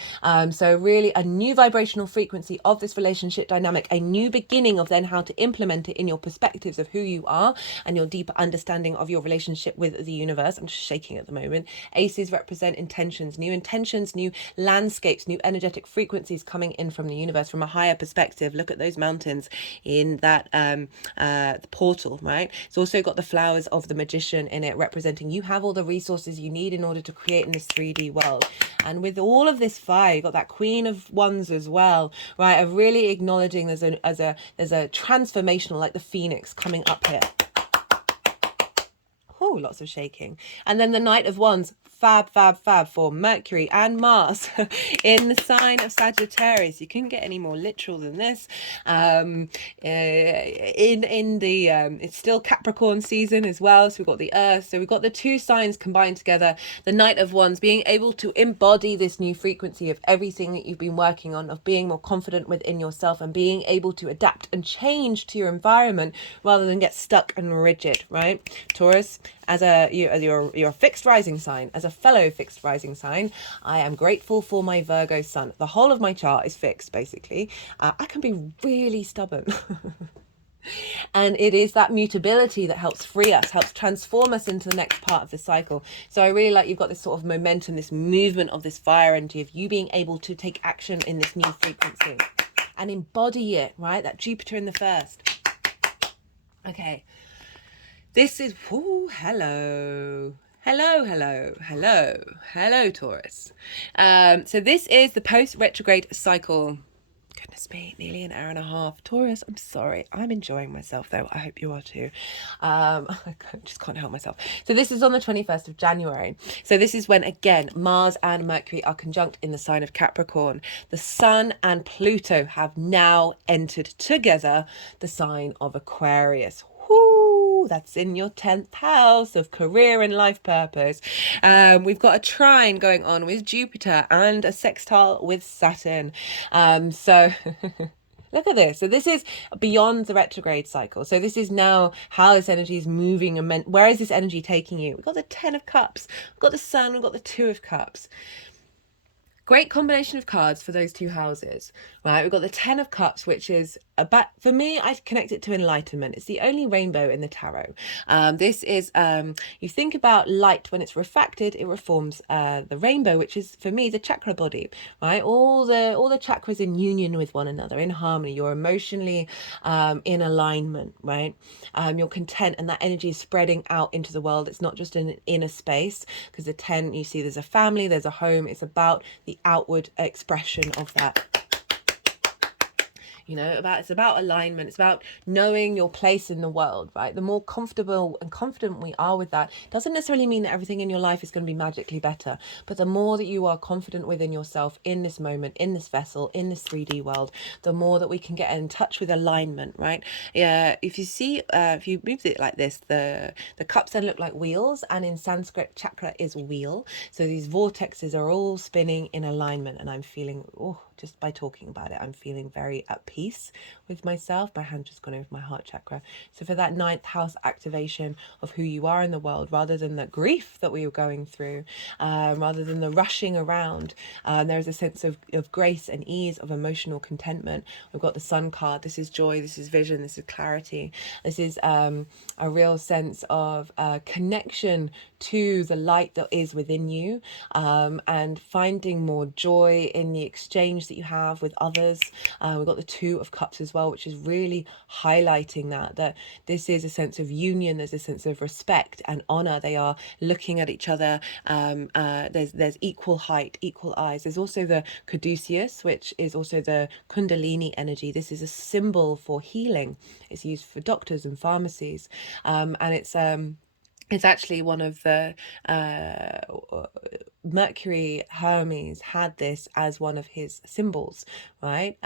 So really a new vibrational frequency of this relationship dynamic, a new beginning of then how to implement it in your perspectives of who you are and your deeper understanding of your relationship with the universe. I'm just shaking at the moment. Aces represent intentions, new landscapes, new energetic frequencies coming in from the universe from a higher perspective. Look at those mountains in that portal, right? It's also got the flowers of the magician in it, representing you have all the resources you need in order to create in this 3D world. And with all of this fire, you've got that Queen of Wands as well, right? Of really acknowledging there's a transformational, like the phoenix coming up here. Oh, lots of shaking. And then the Knight of Wands, fab for Mercury and Mars in the sign of Sagittarius. You couldn't get any more literal than this. It's still Capricorn season as well. So we've got the Earth. So we've got the two signs combined together. The Knight of Wands being able to embody this new frequency of everything that you've been working on, of being more confident within yourself and being able to adapt and change to your environment rather than get stuck and rigid, right? Taurus, as you're a fixed rising sign, as a fellow fixed rising sign, I am grateful for my Virgo sun. The whole of my chart is fixed, basically. I can be really stubborn. And it is that mutability that helps free us, helps transform us into the next part of the cycle. So I really like you've got this sort of momentum, this movement of this fire energy of you being able to take action in this new frequency and embody it, right? That Jupiter in the first. Okay. This is, oh, hello, Taurus. So this is the post-retrograde cycle. Goodness me, nearly an hour and a half. Taurus, I'm sorry. I'm enjoying myself, though. I hope you are too. I just can't help myself. So this is on the 21st of January. So this is when, again, Mars and Mercury are conjunct in the sign of Capricorn. The Sun and Pluto have now entered together the sign of Aquarius. That's in your 10th house of career and life purpose. We've got a trine going on with Jupiter and a sextile with Saturn. So look at this. So this is beyond the retrograde cycle. So this is now how this energy is moving and where is this energy taking you? We've got the 10 of Cups. We've got the Sun. We've got the 2 of Cups. Great combination of cards for those two houses, right? We've got the 10 of Cups, which is about, for me, I connect it to enlightenment. It's the only rainbow in the tarot. This is, you think about light when it's refracted, it reforms the rainbow, which is, for me, the chakra body, right? All the chakras in union with one another, in harmony. You're emotionally in alignment, right? You're content, and that energy is spreading out into the world. It's not just an inner space, because the 10, you see there's a family, there's a home. It's about the outward expression of that. You know, it's about alignment. It's about knowing your place in the world, right? The more comfortable and confident we are with that, doesn't necessarily mean that everything in your life is going to be magically better. But the more that you are confident within yourself in this moment, in this vessel, in this 3D world, the more that we can get in touch with alignment, right? Yeah. If you see, if you move it like this, the cups then look like wheels, and in Sanskrit, chakra is wheel. So these vortexes are all spinning in alignment, and I'm feeling, just by talking about it, I'm feeling very at peace with myself. My hand just gone over my heart chakra. So for that 9th house activation of who you are in the world, rather than the grief that we were going through, rather than the rushing around, there's a sense of grace and ease, of emotional contentment. We've got the Sun card. This is joy, this is vision, this is clarity. This is a real sense of connection to the light that is within you, and finding more joy in the exchange that you have with others. We've got the 2 of Cups as well, which is really highlighting that this is a sense of union. There's a sense of respect and honor. They are looking at each other. There's equal height, equal eyes. There's also the caduceus, which is also the kundalini energy. This is a symbol for healing. It's used for doctors and pharmacies, and it's actually one of the Mercury Hermes had this as one of his symbols, right?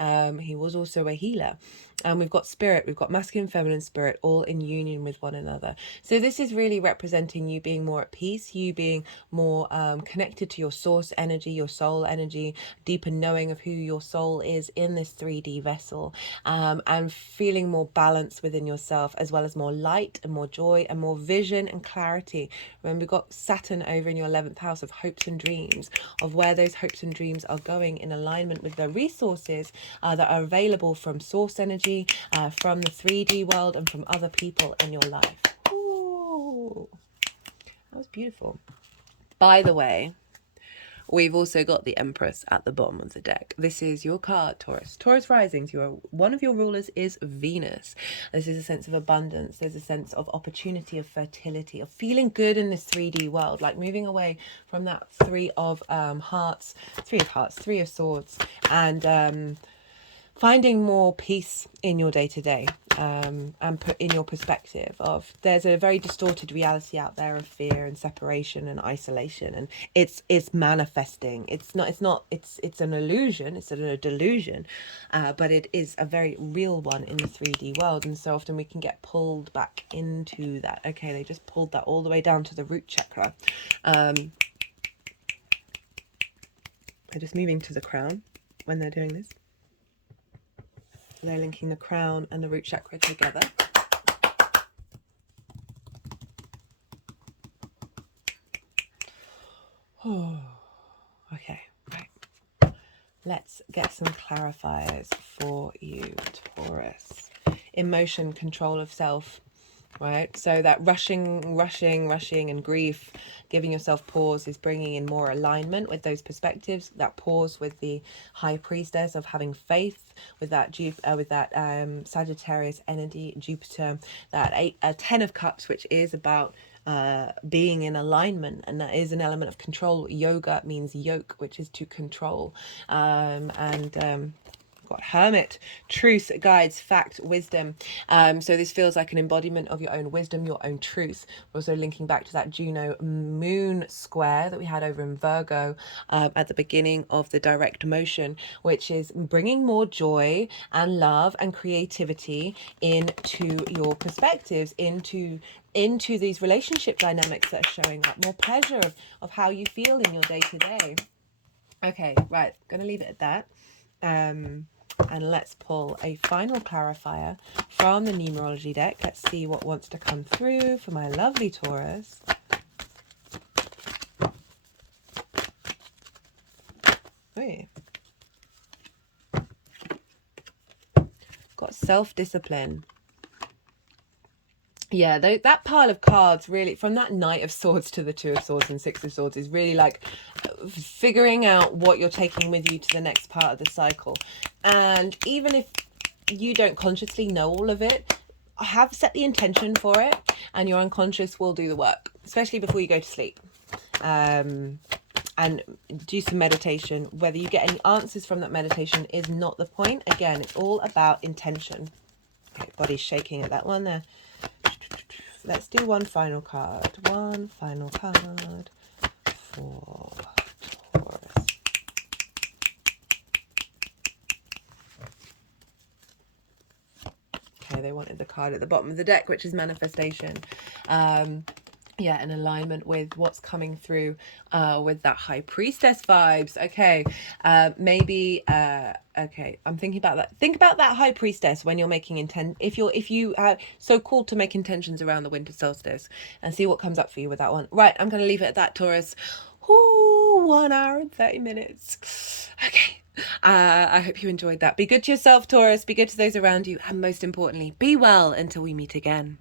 He was also a healer. And we've got spirit, we've got masculine, feminine spirit, all in union with one another. So this is really representing you being more at peace, you being more connected to your source energy, your soul energy, deeper knowing of who your soul is in this 3D vessel, and feeling more balance within yourself, as well as more light and more joy and more vision and clarity. Remember, we've got Saturn over in your 11th house of hopes and dreams, of where those hopes and dreams are going in alignment with the resources that are available from source energy, from the 3D world, and from other people in your life. Ooh, that was beautiful. By the way, we've also got the Empress at the bottom of the deck. This is your card, Taurus. Taurus risings, one of your rulers is Venus. This is a sense of abundance. There's a sense of opportunity, of fertility, of feeling good in this 3D world, like moving away from that three of swords, and finding more peace in your day-to-day, and put in your perspective of, there's a very distorted reality out there of fear and separation and isolation, and it's manifesting. It's an illusion, it's a delusion, but it is a very real one in the 3D world. And so often we can get pulled back into that. Okay, they just pulled that all the way down to the root chakra. They're just moving to the crown when they're doing this. They're linking the crown and the root chakra together. Oh, okay, right. Let's get some clarifiers for you, Taurus. Emotion, control of self, right? So that rushing and grief, giving yourself pause, is bringing in more alignment with those perspectives. That pause with the High Priestess of having faith, with that Sagittarius energy, Jupiter, that 10 of Cups, which is about being in alignment, and that is an element of control. Yoga means yoke, which is to control, got Hermit, truth, guides, fact, wisdom. So this feels like an embodiment of your own wisdom, your own truth. We're also linking back to that Juno moon square that we had over in Virgo at the beginning of the direct motion, which is bringing more joy and love and creativity into your perspectives, into these relationship dynamics that are showing up, more pleasure of how you feel in your day-to-day. Okay, right, gonna leave it at that. And let's pull a final clarifier from the numerology deck. Let's see what wants to come through for my lovely Taurus. Wait. Got self-discipline. Yeah, that pile of cards, really, from that Knight of Swords to the Two of Swords and Six of Swords, is really like figuring out what you're taking with you to the next part of the cycle. And even if you don't consciously know all of it, have set the intention for it, and your unconscious will do the work, especially before you go to sleep. And do some meditation. Whether you get any answers from that meditation is not the point. Again, it's all about intention. Okay, body's shaking at that one there. Let's do one final card. One final card for Taurus. Okay, they wanted the card at the bottom of the deck, which is manifestation. Yeah, in alignment with what's coming through with that High Priestess vibes. Okay, maybe okay, I'm thinking about that. Think about that High Priestess when you're making if you are so called to make intentions around the winter solstice, and see what comes up for you with that one. Right, I'm going to leave it at that, Taurus. Ooh, 1 hour and 30 minutes. Okay. I hope you enjoyed that. Be good to yourself, Taurus. Be good to those around you, and most importantly, be well until we meet again.